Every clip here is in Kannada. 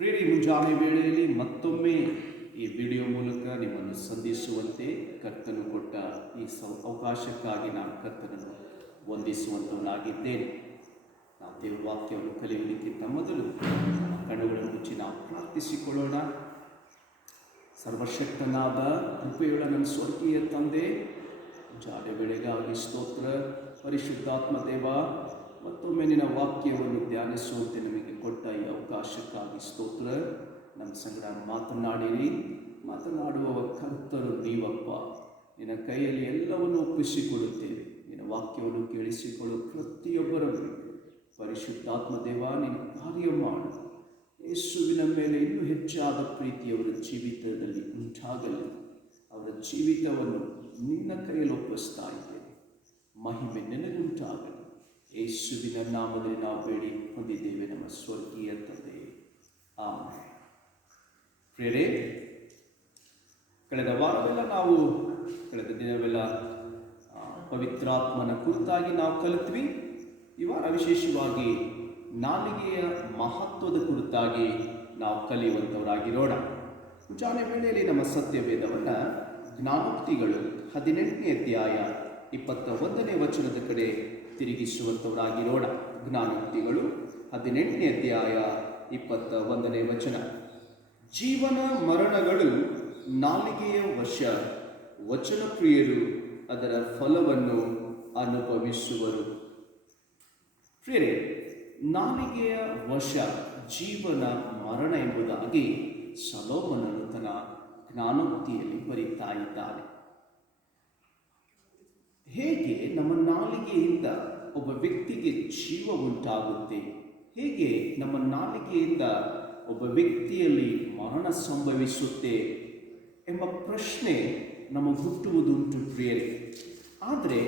ಪ್ರಿಯರೇ, ಮುಂಜಾನೆ ವೇಳೆಯಲ್ಲಿ ಮತ್ತೊಮ್ಮೆ ಈ ವಿಡಿಯೋ ಮೂಲಕ ನಿಮ್ಮನ್ನು ಸಂಧಿಸುವಂತೆ ಕರ್ತನು ಕೊಟ್ಟ ಈ ಅವಕಾಶಕ್ಕಾಗಿ ನಾನು ಕರ್ತನನ್ನು ವಂದಿಸುವಂತವನಾಗಿದ್ದೇನೆ. ನಾವು ದೇವರ ವಾಕ್ಯವನ್ನು ಕಲಿಯುವುದಕ್ಕಿಂತ ಮೊದಲು ನಮ್ಮ ಕಣ್ಣುಗಳನ್ನು ಮುಚ್ಚಿ ನಾವು ಪ್ರಾರ್ಥಿಸಿಕೊಳ್ಳೋಣ. ಸರ್ವಶಕ್ತನಾದ ಕೃಪೆಯುಳ್ಳ ನನ್ನ ಸ್ವರ್ಗೀಯ ತಂದೆ, ಮುಂಜಾನೆ ವೇಳೆಗಾಗಿ ಸ್ತೋತ್ರ. ಪರಿಶುದ್ಧಾತ್ಮ ದೇವ, ಮತ್ತೊಮ್ಮೆ ನಿನ್ನ ವಾಕ್ಯವನ್ನು ಧ್ಯಾನಿಸುವಂತೆ ನಮಗೆ ಕೊಟ್ಟ ಈ ಅವಕಾಶಕ್ಕಾಗಿ ಸ್ತೋತ್ರ. ನಮ್ಮ ಸಂಗಡ ಮಾತನಾಡುವ ಕರ್ತರು ನೀವಪ್ಪ. ನಿನ್ನ ಕೈಯಲ್ಲಿ ಎಲ್ಲವನ್ನು ಒಪ್ಪಿಸಿಕೊಳ್ಳುತ್ತೇವೆ. ನಿನ್ನ ವಾಕ್ಯವನ್ನು ಕೇಳಿಸಿಕೊಳ್ಳುವ ಪ್ರತಿಯೊಬ್ಬರನ್ನು ಪರಿಶುದ್ಧಾತ್ಮ ದೇವ ನಿನ್ನ ಕಾರ್ಯ ಮಾಡು. ಯೇಸುವಿನ ಮೇಲೆ ಇನ್ನೂ ಹೆಚ್ಚಾದ ಪ್ರೀತಿಯವರ ಜೀವಿತದಲ್ಲಿ ಉಂಟಾಗಲಿ. ಅವರ ಜೀವಿತವನ್ನು ನಿನ್ನ ಕೈಯಲ್ಲಿ ಒಪ್ಪಿಸ್ತಾ ಇದ್ದೇವೆ. ಮಹಿಮೆ ನಿನಗುಂಟಾಗಲಿ. ಯೇಸುವಿನ ನಾಮದಲ್ಲಿ ನಾವು ಬೇಡಿ ಹೊಂದಿದ್ದೇವೆ ನಮ್ಮ ಸ್ವರ್ಗೀಯ ತಂದೆ, ಆಮೆನ್. ಪ್ರಿಯರೇ, ಕಳೆದ ದಿನವೆಲ್ಲ ಪವಿತ್ರಾತ್ಮನ ಕುರಿತಾಗಿ ನಾವು ಕಲಿತ್ವಿ. ಈ ವಾರ ವಿಶೇಷವಾಗಿ ನಾಲಿಗೆಯ ಮಹತ್ವದ ಕುರಿತಾಗಿ ನಾವು ಕಲಿಯುವಂಥವರಾಗಿರೋಣ. ಮುಂಜಾನೆ ವೇಳೆಯಲ್ಲಿ ನಮ್ಮ ಸತ್ಯವೇದವನ್ನು ಜ್ಞಾನೋಕ್ತಿಗಳು 18ನೇ ಅಧ್ಯಾಯ 21ನೇ ವಚನದ ಕಡೆ ತಿರುಗಿಸುವಂಥವರಾಗಿರೋಣ. ಜ್ಞಾನೋಕ್ತಿಗಳು 18ನೇ ಅಧ್ಯಾಯ 21ನೇ ವಚನ. ಜೀವನ ಮರಣಗಳು ನಾಲಿಗೆಯ ವಶ, ವಚನ ಪ್ರಿಯರು ಅದರ ಫಲವನ್ನು ಅನುಭವಿಸುವರು. ಪ್ರಿಯರೇ, ನಾಲಿಗೆಯ ವಶ, ಜೀವನ ಮರಣ ಎಂಬುದಾಗಿ ಸೊಲೊಮೋನನು ತನ್ನ ಜ್ಞಾನೋಕ್ತಿಯಲ್ಲಿ ಬರೀತಾ ಇದ್ದಾನೆ. ಹೇಗೆ ನಮ್ಮ ನಾಲಿಗೆಯಿಂದ ಒಬ್ಬ ವ್ಯಕ್ತಿಗೆ ಜೀವ ಉಂಟಾಗುತ್ತೆ, ಹೇಗೆ ನಮ್ಮ ನಾಲಿಗೆಯಿಂದ ಒಬ್ಬ ವ್ಯಕ್ತಿಯಲ್ಲಿ ಮರಣ ಸಂಭವಿಸುತ್ತೆ ಎಂಬ ಪ್ರಶ್ನೆ ನಮಗೆ ಹುಟ್ಟುವುದುಂಟು ಪ್ರಿಯರೇ. ಆದರೆ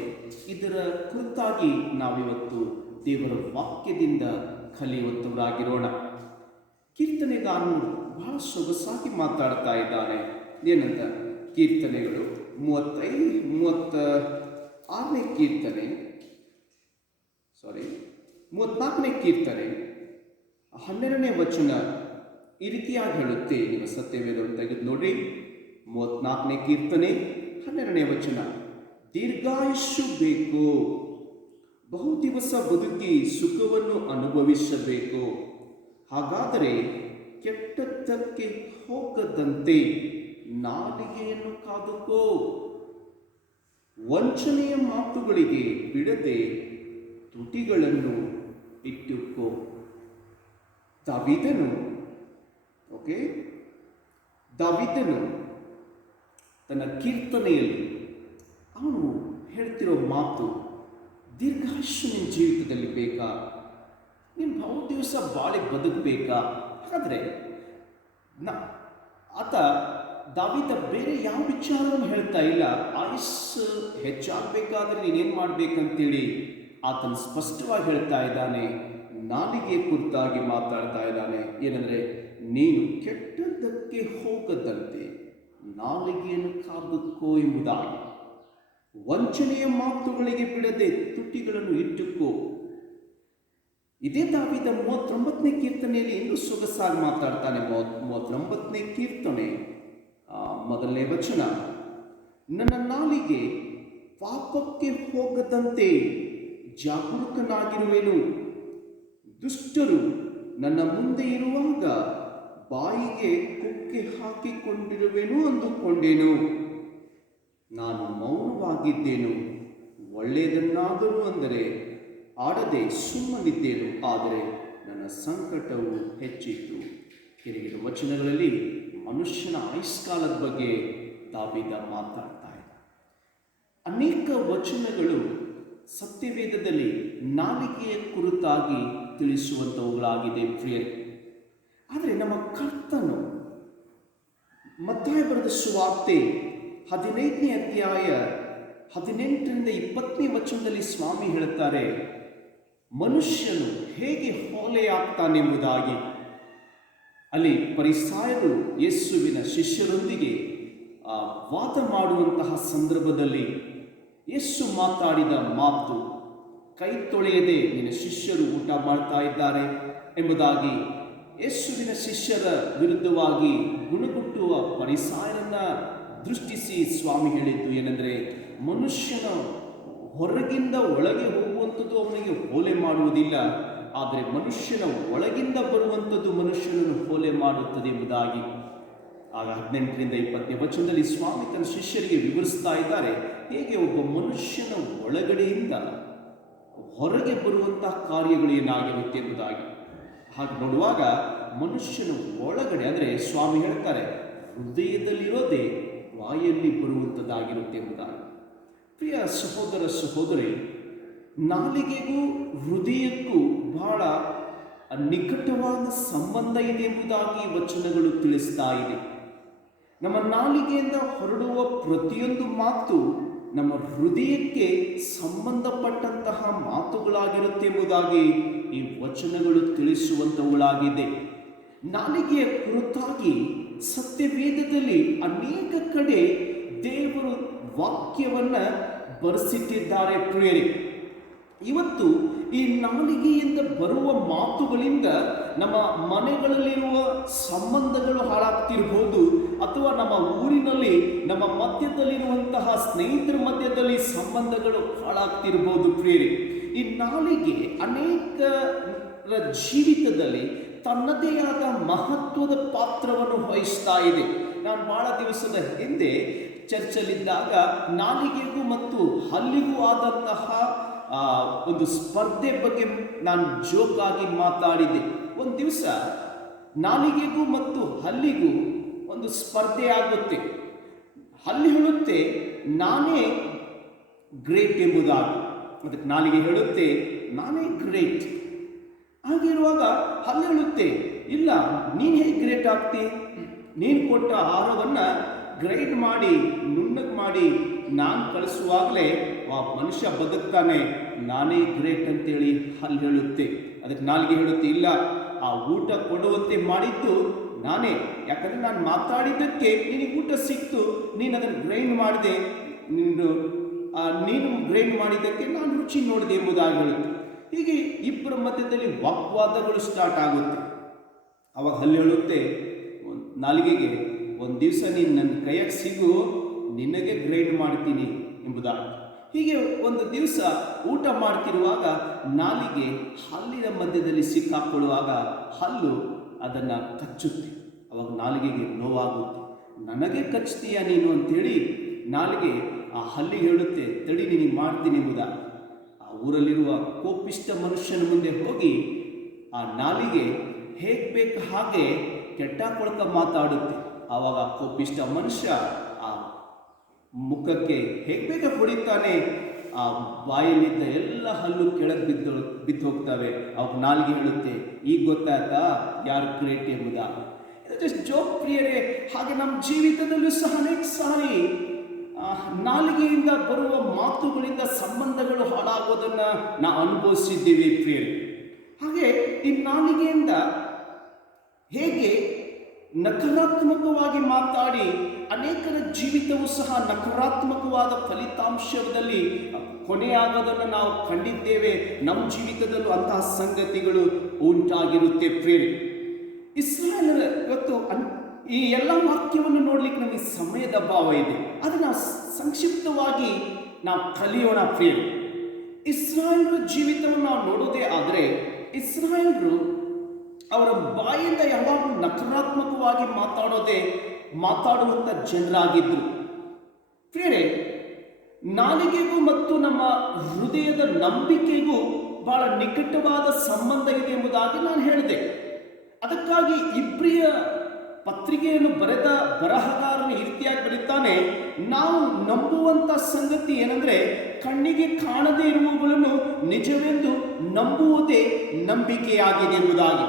ಇದರ ಕುರಿತಾಗಿ ನಾವಿವತ್ತು ದೇವರ ವಾಕ್ಯದಿಂದ ಕಲಿಯುವಂಥವರಾಗಿರೋಣ. ಕೀರ್ತನೆಗಾರನು ಬಹಳ ಸೊಗಸಾಗಿ ಮಾತಾಡ್ತಾ ಇದ್ದಾನೆ. ಏನಂತ? ಕೀರ್ತನೆಗಳು 34ನೇ ಕೀರ್ತನೆ 12ನೇ ವಚನ ಈ ರೀತಿಯಾಗಿ ಹೇಳುತ್ತೆ. ನಿಮ್ಮ ಸತ್ಯವೇದವನ್ನು ತೆಗೆದು ನೋಡಿ. 34ನೇ ಕೀರ್ತನೆ 12ನೇ ವಚನ. ದೀರ್ಘಾಯುಷ್ಯು ಬೇಕು, ಬಹು ದಿವಸ ಬದುಕಿ ಸುಖವನ್ನು ಅನುಭವಿಸಬೇಕು. ಹಾಗಾದರೆ ಕೆಟ್ಟದ್ದಕ್ಕೆ ಹೋಗದಂತೆ ನಾಲಿಗೆಯನ್ನು ಕಾದುಕೋ. ವಂಚನೆಯ ಮಾತುಗಳಿಗೆ ಬಿಡದೆ ತುಟಿಗಳನ್ನು ಇಟ್ಟುಕೋ. ದಾವೀದನು ತನ್ನ ಕೀರ್ತನೆಯಲ್ಲಿ ಅವನು ಹೇಳ್ತಿರೋ ಮಾತು, ದೀರ್ಘಾಯುಷ್ಯ ನಿನ್ನ ಜೀವಿತದಲ್ಲಿ ಬೇಕಾ? ನೀನು ಬಹು ದಿವಸ ಬಾಳಿ ಬದುಕಬೇಕಾ? ಹಾಗಾದರೆ ದಾವೀದ ಬೇರೆ ಯಾವ ವಿಚಾರವನ್ನು ಹೇಳ್ತಾ ಇಲ್ಲ. ಆಯುಸ್ಸು ಹೆಚ್ಚಾಗಬೇಕಾದ್ರೆ ನೀನೇನು ಮಾಡಬೇಕಂತೇಳಿ ಆತನು ಸ್ಪಷ್ಟವಾಗಿ ಹೇಳ್ತಾ ಇದ್ದಾನೆ. ನಾಲಿಗೆ ಕುರಿತಾಗಿ ಮಾತಾಡ್ತಾ ಇದ್ದಾನೆ. ಏನಂದರೆ, ನೀನು ಕೆಟ್ಟದ್ದಕ್ಕೆ ಹೋಗದಂತೆ ನಾಲಿಗೆಯನ್ನು ಕಾದುಕೋ ಎಂಬುದಾಗಿ. ವಂಚನೆಯ ಮಾತುಗಳಿಗೆ ಬಿಡದೆ ತುಟಿಗಳನ್ನು ಇಟ್ಟುಕೋ. ಇದೇ ದಾವೀದ 39ನೇ ಕೀರ್ತನೆಯಲ್ಲಿ ಇನ್ನೂ ಸೊಗಸಾಗಿ ಮಾತಾಡ್ತಾನೆ. 39ನೇ ಕೀರ್ತನೆ 1ನೇ ವಚನ. ನನ್ನ ನಾಲಿಗೆ ಪಾಪಕ್ಕೆ ಹೋಗದಂತೆ ಜಾಗರೂಕನಾಗಿರುವೆನು. ದುಷ್ಟರು ನನ್ನ ಮುಂದೆ ಇರುವಾಗ ಬಾಯಿಗೆ ಕುಕ್ಕೆ ಹಾಕಿಕೊಂಡಿರುವೆನು ಅಂದುಕೊಂಡೇನು. ನಾನು ಮೌನವಾಗಿದ್ದೇನು, ಒಳ್ಳೆಯದನ್ನಾದರೂ ಅಂದರೆ ಆಡದೆ ಸುಮ್ಮನಿದ್ದೇನು. ಆದರೆ ನನ್ನ ಸಂಕಟವು ಹೆಚ್ಚಿತು. ಕೆಳಗಿನ ವಚನಗಳಲ್ಲಿ ಮನುಷ್ಯನ ಆಯುಷ್ಕಾಲದ ಬಗ್ಗೆ ದಾವೀದ ಮಾತಾಡ್ತಾ ಇದ್ದ. ಅನೇಕ ವಚನಗಳು ಸತ್ಯವೇದದಲ್ಲಿ ನಾಲಿಗೆಯ ಕುರಿತಾಗಿ ತಿಳಿಸುವಂಥವುಗಳಾಗಿದೆ ಪ್ರಿಯರೇ. ಆದರೆ ನಮ್ಮ ಕರ್ತನು ಮತ್ತಾಯ ಬರೆದ ಸುವಾರ್ತೆ 15ನೇ ಅಧ್ಯಾಯ 18ರಿಂದ 20ನೇ ವಚನದಲ್ಲಿ ಸ್ವಾಮಿ ಹೇಳುತ್ತಾರೆ, ಮನುಷ್ಯನು ಹೇಗೆ ಹೊಲೆಯಾಗ್ತಾನೆಂಬುದಾಗಿ. ಅಲ್ಲಿ ಫರಿಸಾಯರು ಯೇಸುವಿನ ಶಿಷ್ಯರೊಂದಿಗೆ ವಾದ ಮಾಡುವಂತಹ ಸಂದರ್ಭದಲ್ಲಿ ಯೇಸು ಮಾತಾಡಿದ ಮಾತು, ಕೈ ತೊಳೆಯದೆ ನಿನ್ನ ಶಿಷ್ಯರು ಊಟ ಮಾಡ್ತಾ ಇದ್ದಾರೆ ಎಂಬುದಾಗಿ ಯೇಸುವಿನ ಶಿಷ್ಯರ ವಿರುದ್ಧವಾಗಿ ಗುಣಗುಟ್ಟುವ ಫರಿಸಾಯರನ್ನ ದೃಷ್ಟಿಸಿ ಸ್ವಾಮಿ ಹೇಳಿದ್ದು ಏನೆಂದರೆ, ಮನುಷ್ಯನ ಹೊರಗಿಂದ ಒಳಗೆ ಹೋಗುವಂಥದ್ದು ಅವನಿಗೆ ಹೋಲೆ ಮಾಡುವುದಿಲ್ಲ, ಆದರೆ ಮನುಷ್ಯನ ಒಳಗಿಂದ ಬರುವಂಥದ್ದು ಮನುಷ್ಯನನ್ನು ಹೋಲೆ ಮಾಡುತ್ತದೆ ಎಂಬುದಾಗಿ. ಆಗ 18ರಿಂದ 20ನೇ ವಚನದಲ್ಲಿ ಸ್ವಾಮಿ ತನ್ನ ಶಿಷ್ಯರಿಗೆ ವಿವರಿಸ್ತಾ ಇದ್ದಾರೆ, ಹೇಗೆ ಒಬ್ಬ ಮನುಷ್ಯನ ಒಳಗಡೆಯಿಂದ ಹೊರಗೆ ಬರುವಂತಹ ಕಾರ್ಯಗಳು ಏನಾಗಿರುತ್ತೆ ಎಂಬುದಾಗಿ. ಹಾಗೆ ನೋಡುವಾಗ ಮನುಷ್ಯನ ಒಳಗಡೆ ಅಂದರೆ ಸ್ವಾಮಿ ಹೇಳ್ತಾರೆ, ಹೃದಯದಲ್ಲಿರೋದೇ ಬಾಯಲ್ಲಿ ಬರುವಂಥದ್ದಾಗಿರುತ್ತೆ ಎಂಬುದಾಗಿ. ಪ್ರಿಯ ಸಹೋದರ ಸಹೋದರಿ, ನಾಲಿಗೆಗೂ ಹೃದಯಕ್ಕೂ ಬಹಳ ನಿಕಟವಾದ ಸಂಬಂಧ ಇದೆ ಎಂಬುದಾಗಿ ವಚನಗಳು ತಿಳಿಸ್ತಾ ಇದೆ. ನಮ್ಮ ನಾಲಿಗೆಯಿಂದ ಹೊರಡುವ ಪ್ರತಿಯೊಂದು ಮಾತು ನಮ್ಮ ಹೃದಯಕ್ಕೆ ಸಂಬಂಧಪಟ್ಟಂತಹ ಮಾತುಗಳಾಗಿರುತ್ತೆ ಎಂಬುದಾಗಿ ಈ ವಚನಗಳು ತಿಳಿಸುವಂಥವುಗಳಾಗಿದೆ. ನಾಲಿಗೆಯ ಕುರಿತಾಗಿ ಸತ್ಯವೇದದಲ್ಲಿ ಅನೇಕ ಕಡೆ ದೇವರು ವಾಕ್ಯವನ್ನ ಬರೆಸಿಟ್ಟಿದ್ದಾರೆ. ಪ್ರಿಯರೇ, ಇವತ್ತು ಈ ನಾಲಿಗೆಯಿಂದ ಬರುವ ಮಾತುಗಳಿಂದ ನಮ್ಮ ಮನೆಗಳಲ್ಲಿರುವ ಸಂಬಂಧಗಳು ಹಾಳಾಗ್ತಿರ್ಬೋದು, ಅಥವಾ ನಮ್ಮ ಊರಿನಲ್ಲಿ ನಮ್ಮ ಮಧ್ಯದಲ್ಲಿರುವಂತಹ ಸ್ನೇಹಿತರ ಮಧ್ಯದಲ್ಲಿ ಸಂಬಂಧಗಳು ಹಾಳಾಗ್ತಿರ್ಬೋದು. ಪ್ರಿಯರೇ, ಈ ನಾಲಿಗೆ ಅನೇಕರ ಜೀವಿತದಲ್ಲಿ ತನ್ನದೇ ಆದ ಮಹತ್ವದ ಪಾತ್ರವನ್ನು ವಹಿಸ್ತಾ ಇದೆ. ನಾನು ಬಹಳ ದಿವಸದ ಹಿಂದೆ ಚರ್ಚಲ್ಲಿದ್ದಾಗ ನಾಲಿಗೆಗೂ ಮತ್ತು ಹಲ್ಲಿಗೂ ಆದಂತಹ ಒಂದು ಸ್ಪರ್ಧೆ ಬಗ್ಗೆ ನಾನು ಜೋಕಾಗಿ ಮಾತಾಡಿದ್ದೆ. ಒಂದು ದಿವಸ ನಾಲಿಗೆಗೂ ಮತ್ತು ಹಲ್ಲಿಗೂ ಒಂದು ಸ್ಪರ್ಧೆ ಆಗುತ್ತೆ. ಹಲ್ಲಿ ಹೇಳುತ್ತೆ ನಾನೇ ಗ್ರೇಟ್ ಎಂಬುದಾಗಿ, ಅದಕ್ಕೆ ನಾಲಿಗೆ ಹೇಳುತ್ತೆ ನಾನೇ ಗ್ರೇಟ್. ಹಾಗಿರುವಾಗ ಹಲ್ಲಿ ಹೇಳುತ್ತೆ, ಇಲ್ಲ, ನೀನು ಹೇಗೆ ಗ್ರೇಟ್ ಆಗ್ತಿ? ನೀನು ಕೊಟ್ಟ ಆಹಾರವನ್ನು ಗ್ರೈಂಡ್ ಮಾಡಿ ನುಣ್ಣಗೆ ಮಾಡಿ ನಾನು ಕಳಿಸುವಾಗಲೇ ಆ ಮನುಷ್ಯ ಬದುಕ್ತಾನೆ, ನಾನೇ ಗ್ರೇಟ್ ಅಂತೇಳಿ ಹಲ್ಲಿ ಹೇಳುತ್ತೆ. ಅದಕ್ಕೆ ನಾಲಿಗೆ ಹೇಳುತ್ತೆ, ಇಲ್ಲ, ಆ ಊಟ ಕೊಡುವಂತೆ ಮಾಡಿದ್ದು ನಾನೇ, ಯಾಕಂದರೆ ನಾನು ಮಾತಾಡಿದ್ದಕ್ಕೆ ನಿನಗೆ ಊಟ ಸಿಕ್ತು, ನೀನು ಅದನ್ನು ಗ್ರೈಂಡ್ ಮಾಡಿದೆ, ನೀನು ಗ್ರೈಂಡ್ ಮಾಡಿದ್ದಕ್ಕೆ ನಾನು ರುಚಿ ನೋಡಿದೆ ಎಂಬುದಾಗಿ ಹೇಳುತ್ತೆ. ಹೀಗೆ ಇಬ್ಬರ ಮಧ್ಯದಲ್ಲಿ ವಾಗ್ವಾದಗಳು ಸ್ಟಾರ್ಟ್ ಆಗುತ್ತೆ. ಅವಾಗ ಹಲ್ಲಿ ಹೇಳುತ್ತೆ ನಾಲಿಗೆಗೆ, ಒಂದು ದಿವಸ ನೀನು ನನ್ನ ಕೈಯಾಗ ಸಿಗು, ನಿನಗೆ ಗ್ರೈಂಡ್ ಮಾಡ್ತೀನಿ ಎಂಬುದಾಗಿ. ಹೀಗೆ ಒಂದು ದಿವಸ ಊಟ ಮಾಡ್ತಿರುವಾಗ ನಾಲಿಗೆ ಹಲ್ಲಿನ ಮಧ್ಯದಲ್ಲಿ ಸಿಕ್ಕಾಕೊಳ್ಳುವಾಗ ಹಲ್ಲು ಅದನ್ನು ಕಚ್ಚುತ್ತೆ. ಅವಾಗ ನಾಲಿಗೆಗೆ ನೋವಾಗುತ್ತೆ. ನನಗೆ ಕಚ್ತೀಯ ನೀನು ಅಂತೇಳಿ ನಾಲಿಗೆ ಆ ಹಲ್ಲಿಗೆ ಹೇಳುತ್ತೆ, ತಡಿ ನಿನಗೆ ಮಾಡ್ತೀನಿ ಎಂಬುದಾಗಿ. ಆ ಊರಲ್ಲಿರುವ ಕೋಪಿಷ್ಟ ಮನುಷ್ಯನ ಮುಂದೆ ಹೋಗಿ ಆ ನಾಲಿಗೆ ಹೇಗೆ ಬೇಕು ಹಾಗೆ ಕೆಟ್ಟ ಕೊಳಕ ಮಾತಾಡುತ್ತೆ. ಆವಾಗ ಕೋಪಿಷ್ಟ ಮನುಷ್ಯ ಆ ಮುಖಕ್ಕೆ ಹೇಗೆ ಬೇಗ ಹೊಡಿತಾನೆ, ಆ ಬಾಯಲ್ಲಿದ್ದ ಎಲ್ಲ ಹಲ್ಲು ಕೆಳಗೆ ಬಿದ್ದು ಹೋಗ್ತವೆ. ಅವಾಗ ನಾಲಿಗೆ ಹೇಳುತ್ತೆ, ಈಗ ಗೊತ್ತಾಯ್ತಾ ಯಾರು ಗ್ರೇಟ್ ಎಂಬುದಾ? ಇದು ಜಸ್ಟ್ ಜೋಕ್ ಪ್ರಿಯರೇ. ಹಾಗೆ ನಮ್ಮ ಜೀವಿತದಲ್ಲೂ ಸಹ ಅನೇಕ ಸಾರಿ ನಾಲಿಗೆಯಿಂದ ಬರುವ ಮಾತುಗಳಿಂದ ಸಂಬಂಧಗಳು ಹಾಳಾಗೋದನ್ನು ನಾವು ಅನುಭವಿಸಿದ್ದೀವಿ ಪ್ರಿಯರೇ. ಹಾಗೆ ಈ ನಾಲಿಗೆಯಿಂದ ಹೇಗೆ ನಕಾರಾತ್ಮಕವಾಗಿ ಮಾತಾಡಿ ಅನೇಕರ ಜೀವಿತವೂ ಸಹ ನಕಾರಾತ್ಮಕವಾದ ಫಲಿತಾಂಶದಲ್ಲಿ ಕೊನೆಯಾಗೋದನ್ನು ನಾವು ಕಂಡಿದ್ದೇವೆ. ನಮ್ಮ ಜೀವಿತದಲ್ಲೂ ಅಂತಹ ಸಂಗತಿಗಳು ಉಂಟಾಗಿರುತ್ತೆ ಪ್ರಿಯರೇ. ಇಸ್ರಾಯೇಲರ ಇವತ್ತು ಈ ಎಲ್ಲ ವಾಕ್ಯವನ್ನು ನೋಡ್ಲಿಕ್ಕೆ ನಮಗೆ ಸಮಯದ ಅಭಾವ ಇದೆ. ಅದನ್ನು ಸಂಕ್ಷಿಪ್ತವಾಗಿ ನಾವು ಕಲಿಯೋಣ ಪ್ರಿಯರೇ. ಇಸ್ರಾಯೇಲರ ಜೀವಿತವನ್ನು ನಾವು ನೋಡೋದೇ ಆದರೆ, ಇಸ್ರಾಯೇಲರು ಅವರ ಬಾಯಿಂದ ಯಾವಾಗಲೂ ನಕಾರಾತ್ಮಕವಾಗಿ ಮಾತಾಡುವಂಥ ಜನರಾಗಿದ್ದರು ಪ್ರಿಯರೇ. ನಾಲಿಗೆಗೂ ಮತ್ತು ನಮ್ಮ ಹೃದಯದ ನಂಬಿಕೆಗೂ ಬಹಳ ನಿಕಟವಾದ ಸಂಬಂಧ ಇದೆ ಎಂಬುದಾಗಿ ನಾನು ಹೇಳಿದೆ. ಅದಕ್ಕಾಗಿ ಇಬ್ರಿಯ ಪತ್ರಿಕೆಯನ್ನು ಬರೆದ ಬರಹಗಾರನು ಈ ರೀತಿಯಾಗಿ ಬರೀತಾನೆ, ನಾವು ನಂಬುವಂಥ ಸಂಗತಿ ಏನಂದರೆ, ಕಣ್ಣಿಗೆ ಕಾಣದೇ ಇರುವವುಗಳನ್ನು ನಿಜವೆಂದು ನಂಬುವುದೇ ನಂಬಿಕೆಯಾಗಿದೆ ಎಂಬುದಾಗಿ.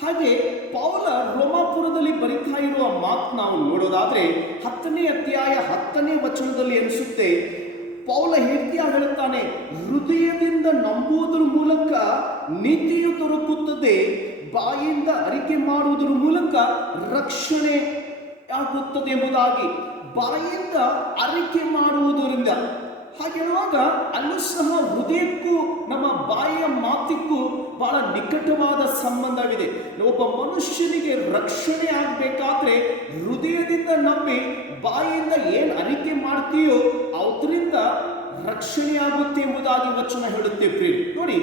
ಹಾಗೆ ಪೌಲ ರೋಮಾಪುರದಲ್ಲಿ ಬರಿತಾ ಇರುವ ಮಾತು ನಾವು ನೋಡೋದಾದ್ರೆ 10ನೇ ಅಧ್ಯಾಯ 10ನೇ ವಚನದಲ್ಲಿ ಅನಿಸುತ್ತೆ, ಪೌಲ ರೀತಿಯಾಗಿ ಹೇಳುತ್ತಾನೆ, ಹೃದಯದಿಂದ ನಂಬುವುದರ ಮೂಲಕ ನೀತಿಯು ದೊರಕುತ್ತದೆ, ಬಾಯಿಂದ ಅರಿಕೆ ಮಾಡುವುದರ ಮೂಲಕ ರಕ್ಷಣೆ ಆಗುತ್ತದೆ ಎಂಬುದಾಗಿ. ಬಾಯಿಂದ ಅರಿಕೆ ಮಾಡುವುದರಿಂದ ಹಾಗೆ ಹೇಳುವಾಗ ಅಲ್ಲೂ ಸಹ ಹೃದಯಕ್ಕೂ ನಮ್ಮ ಬಾಯಿಯ ಮಾತಿಗೂ ಬಹಳ ನಿಕಟವಾದ ಸಂಬಂಧವಿದೆ. ಒಬ್ಬ ಮನುಷ್ಯನಿಗೆ ರಕ್ಷಣೆ ಆಗಬೇಕಾದ್ರೆ ಹೃದಯದಿಂದ ನಂಬಿ ಬಾಯಿಯಿಂದ ಏನು ಅರಿಕೆ ಮಾಡ್ತೀಯೋ ಅದರಿಂದ ರಕ್ಷಣೆ ಆಗುತ್ತೆ ಎಂಬುದಾಗಿ ವಚನ ಹೇಳುತ್ತೆ ಪ್ರಿಯರೇ. ನೋಡಿ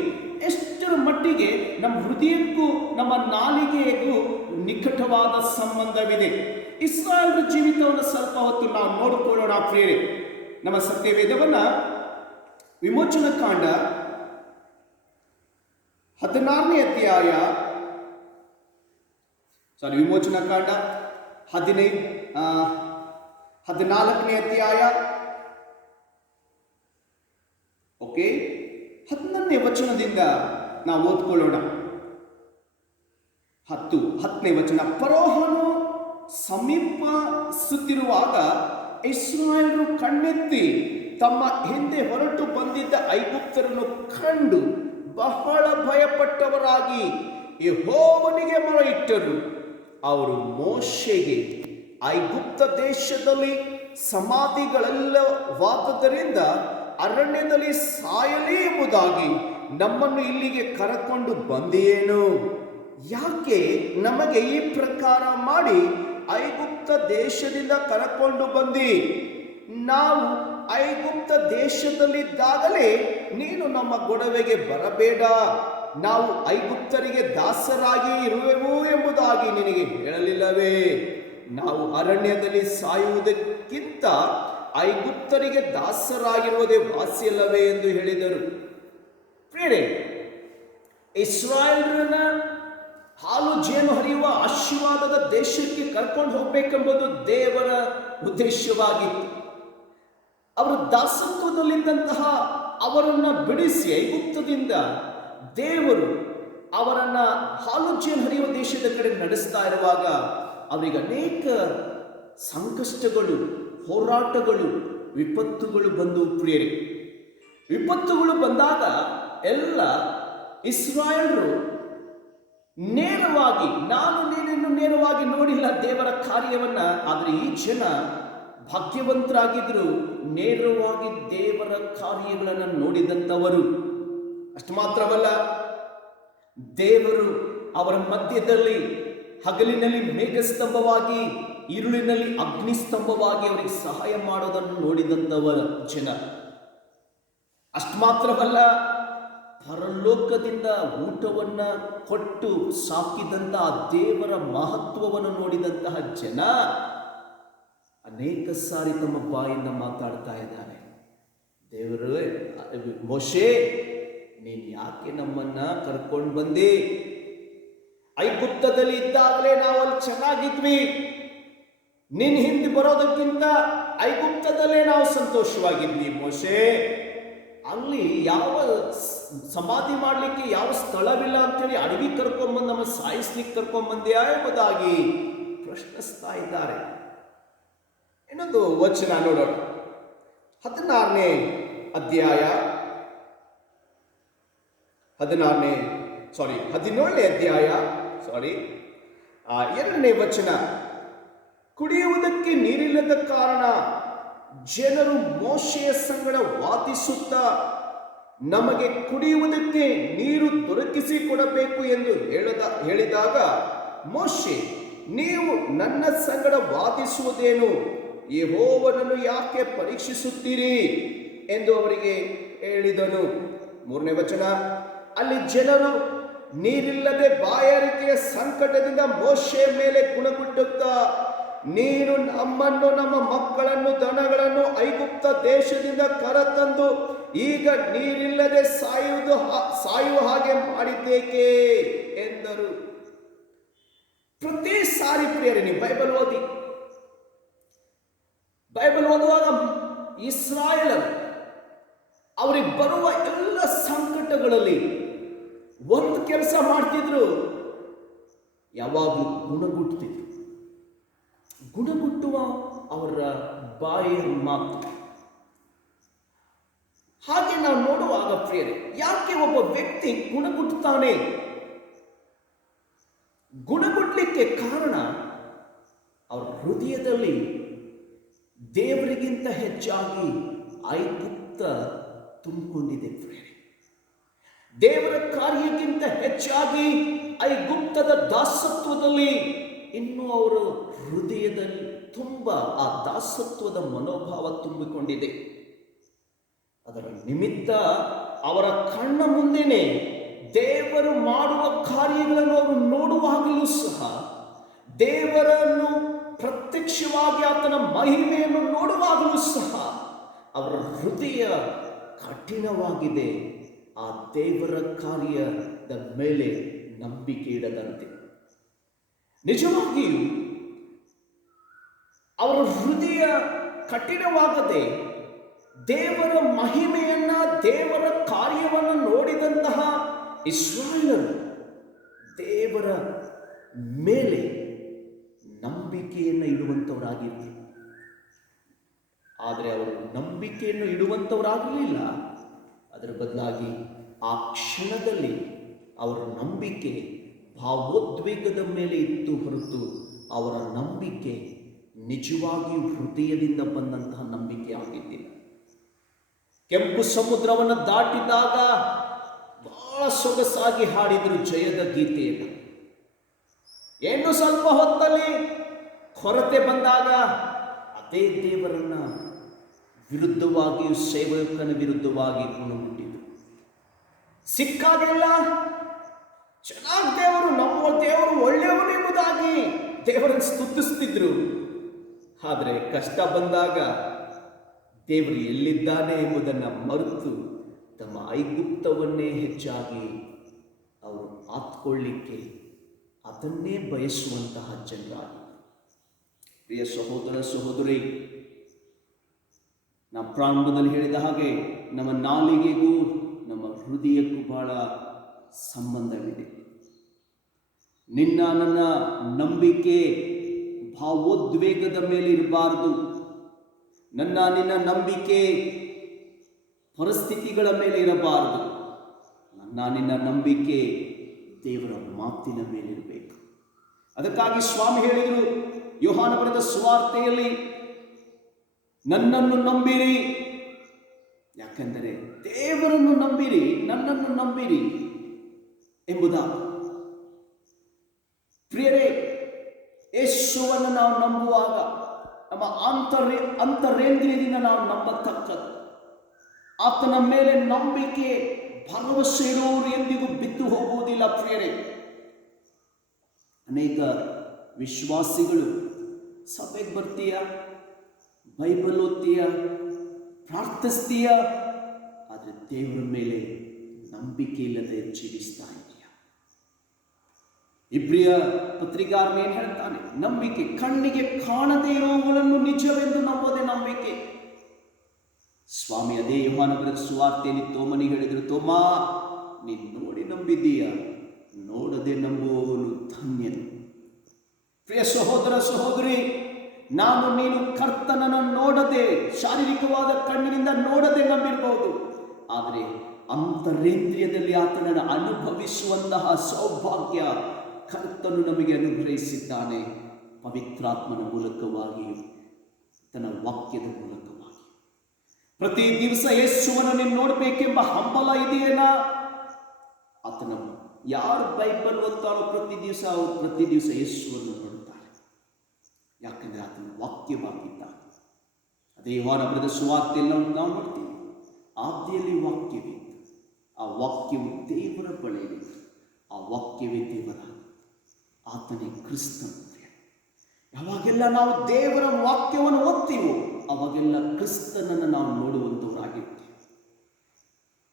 ಎಷ್ಟರ ಮಟ್ಟಿಗೆ ನಮ್ಮ ಹೃದಯಕ್ಕೂ ನಮ್ಮ ನಾಲಿಗೆಗೂ ನಿಕಟವಾದ ಸಂಬಂಧವಿದೆ. ಇಸ್ರಾಯೇಲ್ ಜೀವಿತವನ್ನು ಸ್ವಲ್ಪ ಹೊತ್ತು ನಾವು ನೋಡಿಕೊಳ್ಳೋಣ ಪ್ರಿಯರೇ. ನಮ್ಮ ಸತ್ಯವೇದವನ್ನ ವಿಮೋಚನ ಕಾಂಡ 16ನೇ ಅಧ್ಯಾಯ, ವಿಮೋಚನ ಕಾಂಡ 14ನೇ ಅಧ್ಯಾಯ, 11ನೇ ವಚನದಿಂದ ನಾವು ಓದ್ಕೊಳ್ಳೋಣ. 10ನೇ ವಚನ. ಫರೋಹನು ಸಮೀಪಿಸುತ್ತಿರುವಾಗ ಇಸ್ರಾಯೇಲರು ಕಣ್ಣೆತ್ತಿ ತಮ್ಮ ಹಿಂದೆ ಹೊರಟು ಬಂದಿದ್ದ ಐಗುಪ್ತರನ್ನು ಕಂಡು ಬಹಳ ಭಯಪಟ್ಟವರಾಗಿ ಯೆಹೋವನಿಗೆ ಮೊರೆಯಿಟ್ಟರು. ಅವರು ಮೋಶೆಗೆ, ಐಗುಪ್ತ ದೇಶದಲ್ಲಿ ಸಮಾಧಿಗಳೆಲ್ಲವಾದ್ದರಿಂದ ಅರಣ್ಯದಲ್ಲಿ ಸಾಯಲಿ ಎಂಬುದಾಗಿ ನಮ್ಮನ್ನು ಇಲ್ಲಿಗೆ ಕರೆಕೊಂಡು ಬಂದಿಯೇನು? ಯಾಕೆ ನಮಗೆ ಈ ಪ್ರಕಾರ ಮಾಡಿ ಐಗುಪ್ತ ದೇಶದಿಂದ ಕರೆಕೊಂಡು ಬಂದಿ? ನಾವು ಐಗುಪ್ತ ದೇಶದಲ್ಲಿದ್ದಾಗಲೇ ನೀನು ನಮ್ಮ ಗೊಡವೆಗೆ ಬರಬೇಡ, ನಾವು ಐಗುಪ್ತರಿಗೆ ದಾಸರಾಗಿ ಇರುವೆವು ಎಂಬುದಾಗಿ ನಿನಗೆ ಹೇಳಲಿಲ್ಲವೇ? ನಾವು ಅರಣ್ಯದಲ್ಲಿ ಸಾಯುವುದಕ್ಕಿಂತ ಐಗುಪ್ತರಿಗೆ ದಾಸರಾಗಿರುವುದೇ ವಾಸಿಯಲ್ಲವೇ ಎಂದು ಹೇಳಿದರು. ಪ್ರಿಯರೇ, ಇಸ್ರಾಯೇಲರನ್ನ ಹಾಲು ಜೇನು ಹರಿಯುವ ಆಶೀರ್ವಾದದ ದೇಶಕ್ಕೆ ಕರ್ಕೊಂಡು ಹೋಗ್ಬೇಕೆಂಬುದು ದೇವರ ಉದ್ದೇಶವಾಗಿತ್ತು. ಅವರು ದಾಸತ್ವದಲ್ಲಿದ್ದಂತಹ ಅವರನ್ನು ಬಿಡಿಸಿ ಐಗುಪ್ತದಿಂದ ದೇವರು ಅವರನ್ನ ಹಾಲು ಜೇನು ಹರಿಯುವ ದೇಶದ ಕಡೆ ನಡೆಸ್ತಾ ಇರುವಾಗ ಅವರಿಗೆ ಅನೇಕ ಸಂಕಷ್ಟಗಳು, ಹೋರಾಟಗಳು, ವಿಪತ್ತುಗಳು ಬಂದವು ಪ್ರಿಯರೇ. ವಿಪತ್ತುಗಳು ಬಂದಾಗ ಎಲ್ಲ ಇಸ್ರಾಯೇಲರು ನೇರವಾಗಿ, ನಾನು ನೀನನ್ನು ನೇರವಾಗಿ ನೋಡಿಲ್ಲ ದೇವರ ಕಾರ್ಯವನ್ನ, ಆದರೆ ಈ ಜನ ಭಾಗ್ಯವಂತರಾಗಿದ್ರು, ನೇರವಾಗಿ ದೇವರ ಕಾರ್ಯಗಳನ್ನು ನೋಡಿದಂಥವರು. ಅಷ್ಟು ಮಾತ್ರವಲ್ಲ, ದೇವರು ಅವರ ಮಧ್ಯದಲ್ಲಿ ಹಗಲಿನಲ್ಲಿ ಮೇಘಸ್ತಂಭವಾಗಿ, ഇരുಳಿನಲ್ಲಿ ಅಗ್ನಿಸ್ತಂಭವಾಗಿ ಅವರಿಗೆ ಸಹಾಯ ಮಾಡೋದನ್ನು ನೋಡಿದಂಥವರ ಜನ. ಅಷ್ಟು ಮಾತ್ರವಲ್ಲ, ಪರಲೋಕದಿಂದ ಊಟವನ್ನ ಕೊಟ್ಟು ಸಾಕಿದಂತಹ ದೇವರ ಮಹತ್ವವನ್ನು ನೋಡಿದಂತಹ ಜನ ಅನೇಕ ಸಾರಿ ತಮ್ಮ ಬಾಯಿಂದ ಮಾತಾಡ್ತಾ ಇದ್ದಾರೆ, ದೇವರು, ಮೋಶೆ ನೀನು ಯಾಕೆ ನಮ್ಮನ್ನ ಕರ್ಕೊಂಡು ಬಂದಿ? ಐಗುಪ್ತದಲ್ಲಿ ಇದ್ದಾಗಲೇ ನಾವು ಅಲ್ಲಿ ಚೆನ್ನಾಗಿದ್ವಿ, ನಿನ್ನ ಹಿಂದೆ ಬರೋದಕ್ಕಿಂತ ಐಗುಪ್ತದಲ್ಲೇ ನಾವು ಸಂತೋಷವಾಗಿದ್ವಿ ಮೋಶೆ. ಅಲ್ಲಿ ಯಾವ ಸಮಾಧಿ ಮಾಡಲಿಕ್ಕೆ ಯಾವ ಸ್ಥಳವಿಲ್ಲ ಅಂತೇಳಿ ಅಡವಿ ಕರ್ಕೊಂಡ್ಬಂದು ನಮ್ಮ ಸಾಯಿಸ್ಲಿಕ್ಕೆ ಕರ್ಕೊಂಡ್ಬಂದ್ಯಾ ಎಂಬುದಾಗಿ ಪ್ರಶ್ನಿಸ್ತಾ ಇದ್ದಾರೆ. ಇನ್ನೊಂದು ವಚನ ನೋಡೋಣ. 17ನೇ ಅಧ್ಯಾಯ 2ನೇ ವಚನ. ಕುಡಿಯುವುದಕ್ಕೆ ನೀರಿಲ್ಲದ ಕಾರಣ ಜನರು ಮೋಶೆಯ ಸಂಗಡ ವಾದಿಸುತ್ತಾ ನಮಗೆ ಕುಡಿಯುವುದಕ್ಕೆ ನೀರು ದೊರಕಿಸಿಕೊಡಬೇಕು ಎಂದು ಹೇಳಿದಾಗ ಮೋಶೆ, ನೀವು ನನ್ನ ಸಂಗಡ ವಾದಿಸುವುದೇನು? ಯೆಹೋವನನ್ನು ಯಾಕೆ ಪರೀಕ್ಷಿಸುತ್ತೀರಿ ಎಂದು ಅವರಿಗೆ ಹೇಳಿದನು. 3ನೇ ವಚನ. ಅಲ್ಲಿ ಜನರು ನೀರಿಲ್ಲದೆ ಬಾಯಾರಿಕೆಯ ಸಂಕಟದಿಂದ ಮೋಶೆಯ ಮೇಲೆ ಗುಣಗುಟ್ಟುತ್ತಾ, ನೀನು ನಮ್ಮನ್ನು, ನಮ್ಮ ಮಕ್ಕಳನ್ನು, ದನಗಳನ್ನು ಐಗುಪ್ತ ದೇಶದಿಂದ ಕರೆತಂದು ಈಗ ನೀರಿಲ್ಲದೆ ಸಾಯುವ ಹಾಗೆ ಮಾಡಿದ್ದೇಕೆ ಎಂದರು. ಪ್ರತಿ ಸಾರಿ ಪ್ರಿಯರೇ, ನೀವು ಬೈಬಲ್ ಓದುವಾಗ ಇಸ್ರಾಯೇಲರು ಅವರಿಗೆ ಬರುವ ಎಲ್ಲ ಸಂಕಟಗಳಲ್ಲಿ ಒಂದು ಕೆಲಸ ಮಾಡ್ತಿದ್ರು, ಯಾವಾಗಲೂ ಗುಣಗುಟ್ಟುತ್ತಿದ್ರು. ಗುಣಗುಟ್ಟುವ ಅವರ ಬಾಯಿಯ ಮಾತು. ಹಾಗೆ ನಾವು ನೋಡುವಾಗ ಪ್ರಿಯರೇ, ಯಾಕೆ ಒಬ್ಬ ವ್ಯಕ್ತಿ ಗುಣಗುಟ್ಟುತ್ತಾನೆ? ಗುಣಗುಟ್ಟಲಿಕ್ಕೆ ಕಾರಣ ಅವರ ಹೃದಯದಲ್ಲಿ ದೇವರಿಗಿಂತ ಹೆಚ್ಚಾಗಿ ಐಗುಪ್ತ ತುಂಬಿಕೊಂಡಿದೆ ಪ್ರಿಯರೇ. ದೇವರ ಕಾರ್ಯಕ್ಕಿಂತ ಹೆಚ್ಚಾಗಿ ಐಗುಪ್ತದ ದಾಸತ್ವದಲ್ಲಿ ಇನ್ನೂ ಅವರ ಹೃದಯದಲ್ಲಿ ತುಂಬ ಆ ದಾಸತ್ವದ ಮನೋಭಾವ ತುಂಬಿಕೊಂಡಿದೆ. ಅದರ ನಿಮಿತ್ತ ಅವರ ಕಣ್ಣ ಮುಂದೆನೆ ದೇವರು ಮಾಡುವ ಕಾರ್ಯಗಳನ್ನು ಅವರು ನೋಡುವಾಗಲೂ ಸಹ, ದೇವರನ್ನು ಪ್ರತ್ಯಕ್ಷವಾಗಿ ಆತನ ಮಹಿಮೆಯನ್ನು ನೋಡುವಾಗಲೂ ಸಹ ಅವರ ಹೃದಯ ಕಠಿಣವಾಗಿದೆ. ಆ ದೇವರ ಕಾರ್ಯದ ಮೇಲೆ ನಂಬಿಕೆ ಇಡದಂತೆ. ನಿಜವಾಗಿಯೂ ಅವರ ಹೃದಯ ಕಠಿಣವಾಗದೆ ದೇವರ ಮಹಿಮೆಯನ್ನ, ದೇವರ ಕಾರ್ಯವನ್ನು ನೋಡಿದಂತಹ ಇಸ್ರಾಯೇಲರು ದೇವರ ಮೇಲೆ ನಂಬಿಕೆಯನ್ನು ಇಡುವಂಥವರಾಗಿರಲಿ. ಆದರೆ ಅವರು ನಂಬಿಕೆಯನ್ನು ಇಡುವಂಥವರಾಗಲಿಲ್ಲ. ಅದರ ಬದಲಾಗಿ ಆ ಕ್ಷಣದಲ್ಲಿ ಅವರ ನಂಬಿಕೆ ಭಾವೋದ್ವೇಗದ ಮೇಲೆ ಇತ್ತು ಹೊರತು ಅವರ ನಂಬಿಕೆ ನಿಜವಾಗಿಯೂ ಹೃದಯದಿಂದ ಬಂದಂತಹ ನಂಬಿಕೆ ಆಗಿದ್ದಿಲ್ಲ. ಕೆಂಪು ಸಮುದ್ರವನ್ನು ದಾಟಿದಾಗ ಬಹಳ ಸೊಗಸಾಗಿ ಹಾಡಿದರು ಜಯದ ಗೀತೆಯನ್ನು. ಏನು ಸ್ವಲ್ಪ ಹೊತ್ತಲ್ಲಿ ಕೊರತೆ ಬಂದಾಗ ಅದೇ ದೇವರನ್ನ ವಿರುದ್ಧವಾಗಿಯೂ ಸೇವಕನ ವಿರುದ್ಧವಾಗಿ ಗುಣಮುಟ್ಟಿತು. ಸಿಕ್ಕಾಗೆಲ್ಲ ಚೆನ್ನಾಗಿ ದೇವರು, ನಮ್ಮ ದೇವರು ಒಳ್ಳೆಯವನು ಎಂಬುದಾಗಿ ದೇವರನ್ನು ಸ್ತುತಿಸ್ತಿದ್ರು. ಆದರೆ ಕಷ್ಟ ಬಂದಾಗ ದೇವರು ಎಲ್ಲಿದ್ದಾನೆ ಎಂಬುದನ್ನು ಮರೆತು ತಮ್ಮ ಐಗುಪ್ತವನ್ನೇ ಹೆಚ್ಚಾಗಿ ಅವರು ಆತ್ಕೊಳ್ಳಿಕ್ಕೆ ಅದನ್ನೇ ಬಯಸುವಂತಹ ಜನರಾಗಿ. ಪ್ರಿಯ ಸಹೋದರ ಸಹೋದರಿ, ನಾವು ಪ್ರಾರಂಭದಲ್ಲಿ ಹೇಳಿದ ಹಾಗೆ ನಮ್ಮ ನಾಲಿಗೆಗೂ ನಮ್ಮ ಹೃದಯಕ್ಕೂ ಬಹಳ ಸಂಬಂಧವಿದೆ. ನಿನ್ನ ನನ್ನ ನಂಬಿಕೆ ಭಾವೋದ್ವೇಗದ ಮೇಲೆ ಇರಬಾರದು. ನಿನ್ನ ನಂಬಿಕೆ ಪರಿಸ್ಥಿತಿಗಳ ಮೇಲೆ ಇರಬಾರದು. ನಿನ್ನ ನಂಬಿಕೆ ದೇವರ ಮಾತಿನ ಮೇಲೆ ಇರಬೇಕು. ಅದಕ್ಕಾಗಿ ಸ್ವಾಮಿ ಹೇಳಿದರು ಯೋಹಾನ ಬರೆದ ಸುವಾರ್ತೆಯಲ್ಲಿ, ನನ್ನನ್ನು ನಂಬಿರಿ, ಯಾಕೆಂದರೆ ದೇವರನ್ನು ನಂಬಿರಿ, ನನ್ನನ್ನು ನಂಬಿರಿ ಎಂಬುದಾಗಿ. ಪ್ರಿಯರೇ, ಯೇಸುವನ್ನು ನಾವು ನಂಬುವಾಗ ನಮ್ಮ ಅಂತರೇಂದ್ರಿಯದಿಂದ ನಾವು ನಂಬತಕ್ಕದ್ದು. ಆತನ ಮೇಲೆ ನಂಬಿಕೆ ಭರವಸೆ ಇರುವವರು ಎಂದಿಗೂ ಬಿದ್ದು ಹೋಗುವುದಿಲ್ಲ. ಪ್ರಿಯರೇ, ಅನೇಕ ವಿಶ್ವಾಸಿಗಳು ಸಭೆಗೆ ಬರ್ತೀಯ, ಬೈಬಲ್ ಓದ್ತೀಯ, ಪ್ರಾರ್ಥಿಸ್ತೀಯ, ಆದರೆ ದೇವರ ಮೇಲೆ ನಂಬಿಕೆ ಇಲ್ಲದೆ ಜೀವಿಸ್ತಾ ಇದೆಯಾ? ಇಬ್ರಿಯ ಪತ್ರಿಕಾರನು ಏನು ಹೇಳ್ತಾನೆ? ನಂಬಿಕೆ ಕಣ್ಣಿಗೆ ಕಾಣದೇ ಇರುವವುಗಳನ್ನು ನಿಜವೆಂದು ನಂಬೋದೇ ನಂಬಿಕೆ. ಸ್ವಾಮಿ ಅದೇ ಯೋಹಾನ ಬರೆದ ಸುವಾರ್ತೆಯಲ್ಲಿ ತೋಮನಿಗೆ ಹೇಳಿದರು, ತೋಮಾ, ನೀನು ನೋಡಿ ನಂಬಿದ್ದೀಯ, ನೋಡದೆ ನಂಬುವವನು ಧನ್ಯನು. ಪ್ರಿಯ ಸಹೋದರ ಸಹೋದರಿ, ನಾನು ನೀನು ಕರ್ತನನ್ನು ನೋಡದೆ, ಶಾರೀರಿಕವಾದ ಕಣ್ಣಿನಿಂದ ನೋಡದೆ ನಂಬಿರಬಹುದು, ಆದರೆ ಅಂತರೇಂದ್ರಿಯದಲ್ಲಿ ಆತನನ್ನು ಅನುಭವಿಸುವಂತಹ ಸೌಭಾಗ್ಯ ಕರ್ತನು ನಮಗೆ ಅನುಗ್ರಹಿಸಿದ್ದಾನೆ. ಪವಿತ್ರಾತ್ಮನ ಮೂಲಕವಾಗಿ, ತನ್ನ ವಾಕ್ಯದ ಮೂಲಕವಾಗಿ. ಪ್ರತಿ ದಿವಸ ಯೇಸುವನ್ನು ನೀನು ನೋಡಬೇಕೆಂಬ ಹಂಬಲ ಇದೆಯೇನ? ಆತನ ಯಾರು ಬೈಬಲ್ ಓದ್ತಾರೋ ಪ್ರತಿ ದಿವಸ ಯೇಸುವನ್ನು ನೋಡುತ್ತಾರೆ. ಯಾಕಂದ್ರೆ ಆತನ ವಾಕ್ಯವಾಗಿದ್ದಾನೆ. ಅದೇ ಯೋಹಾನ ಬರೆದ ಸುವಾರ್ತೆಯಲ್ಲಿ ನಾವು ನೋಡ್ತೀವಿ, ಆದಿಯಲ್ಲಿ ವಾಕ್ಯವಿತ್ತು, ಆ ವಾಕ್ಯವು ದೇವರ ಬಳಿಯಿತ್ತು, ಆ ವಾಕ್ಯವೇ ದೇವರ, ಆತನೇ ಕ್ರಿಸ್ತನ. ಯಾವಾಗೆಲ್ಲ ನಾವು ದೇವರ ವಾಕ್ಯವನ್ನು ಓದ್ತೀವೋ ಅವಾಗೆಲ್ಲ ಕ್ರಿಸ್ತನನ್ನು ನಾವು ನೋಡುವಂಥವರಾಗಿರ್ತೀವಿ.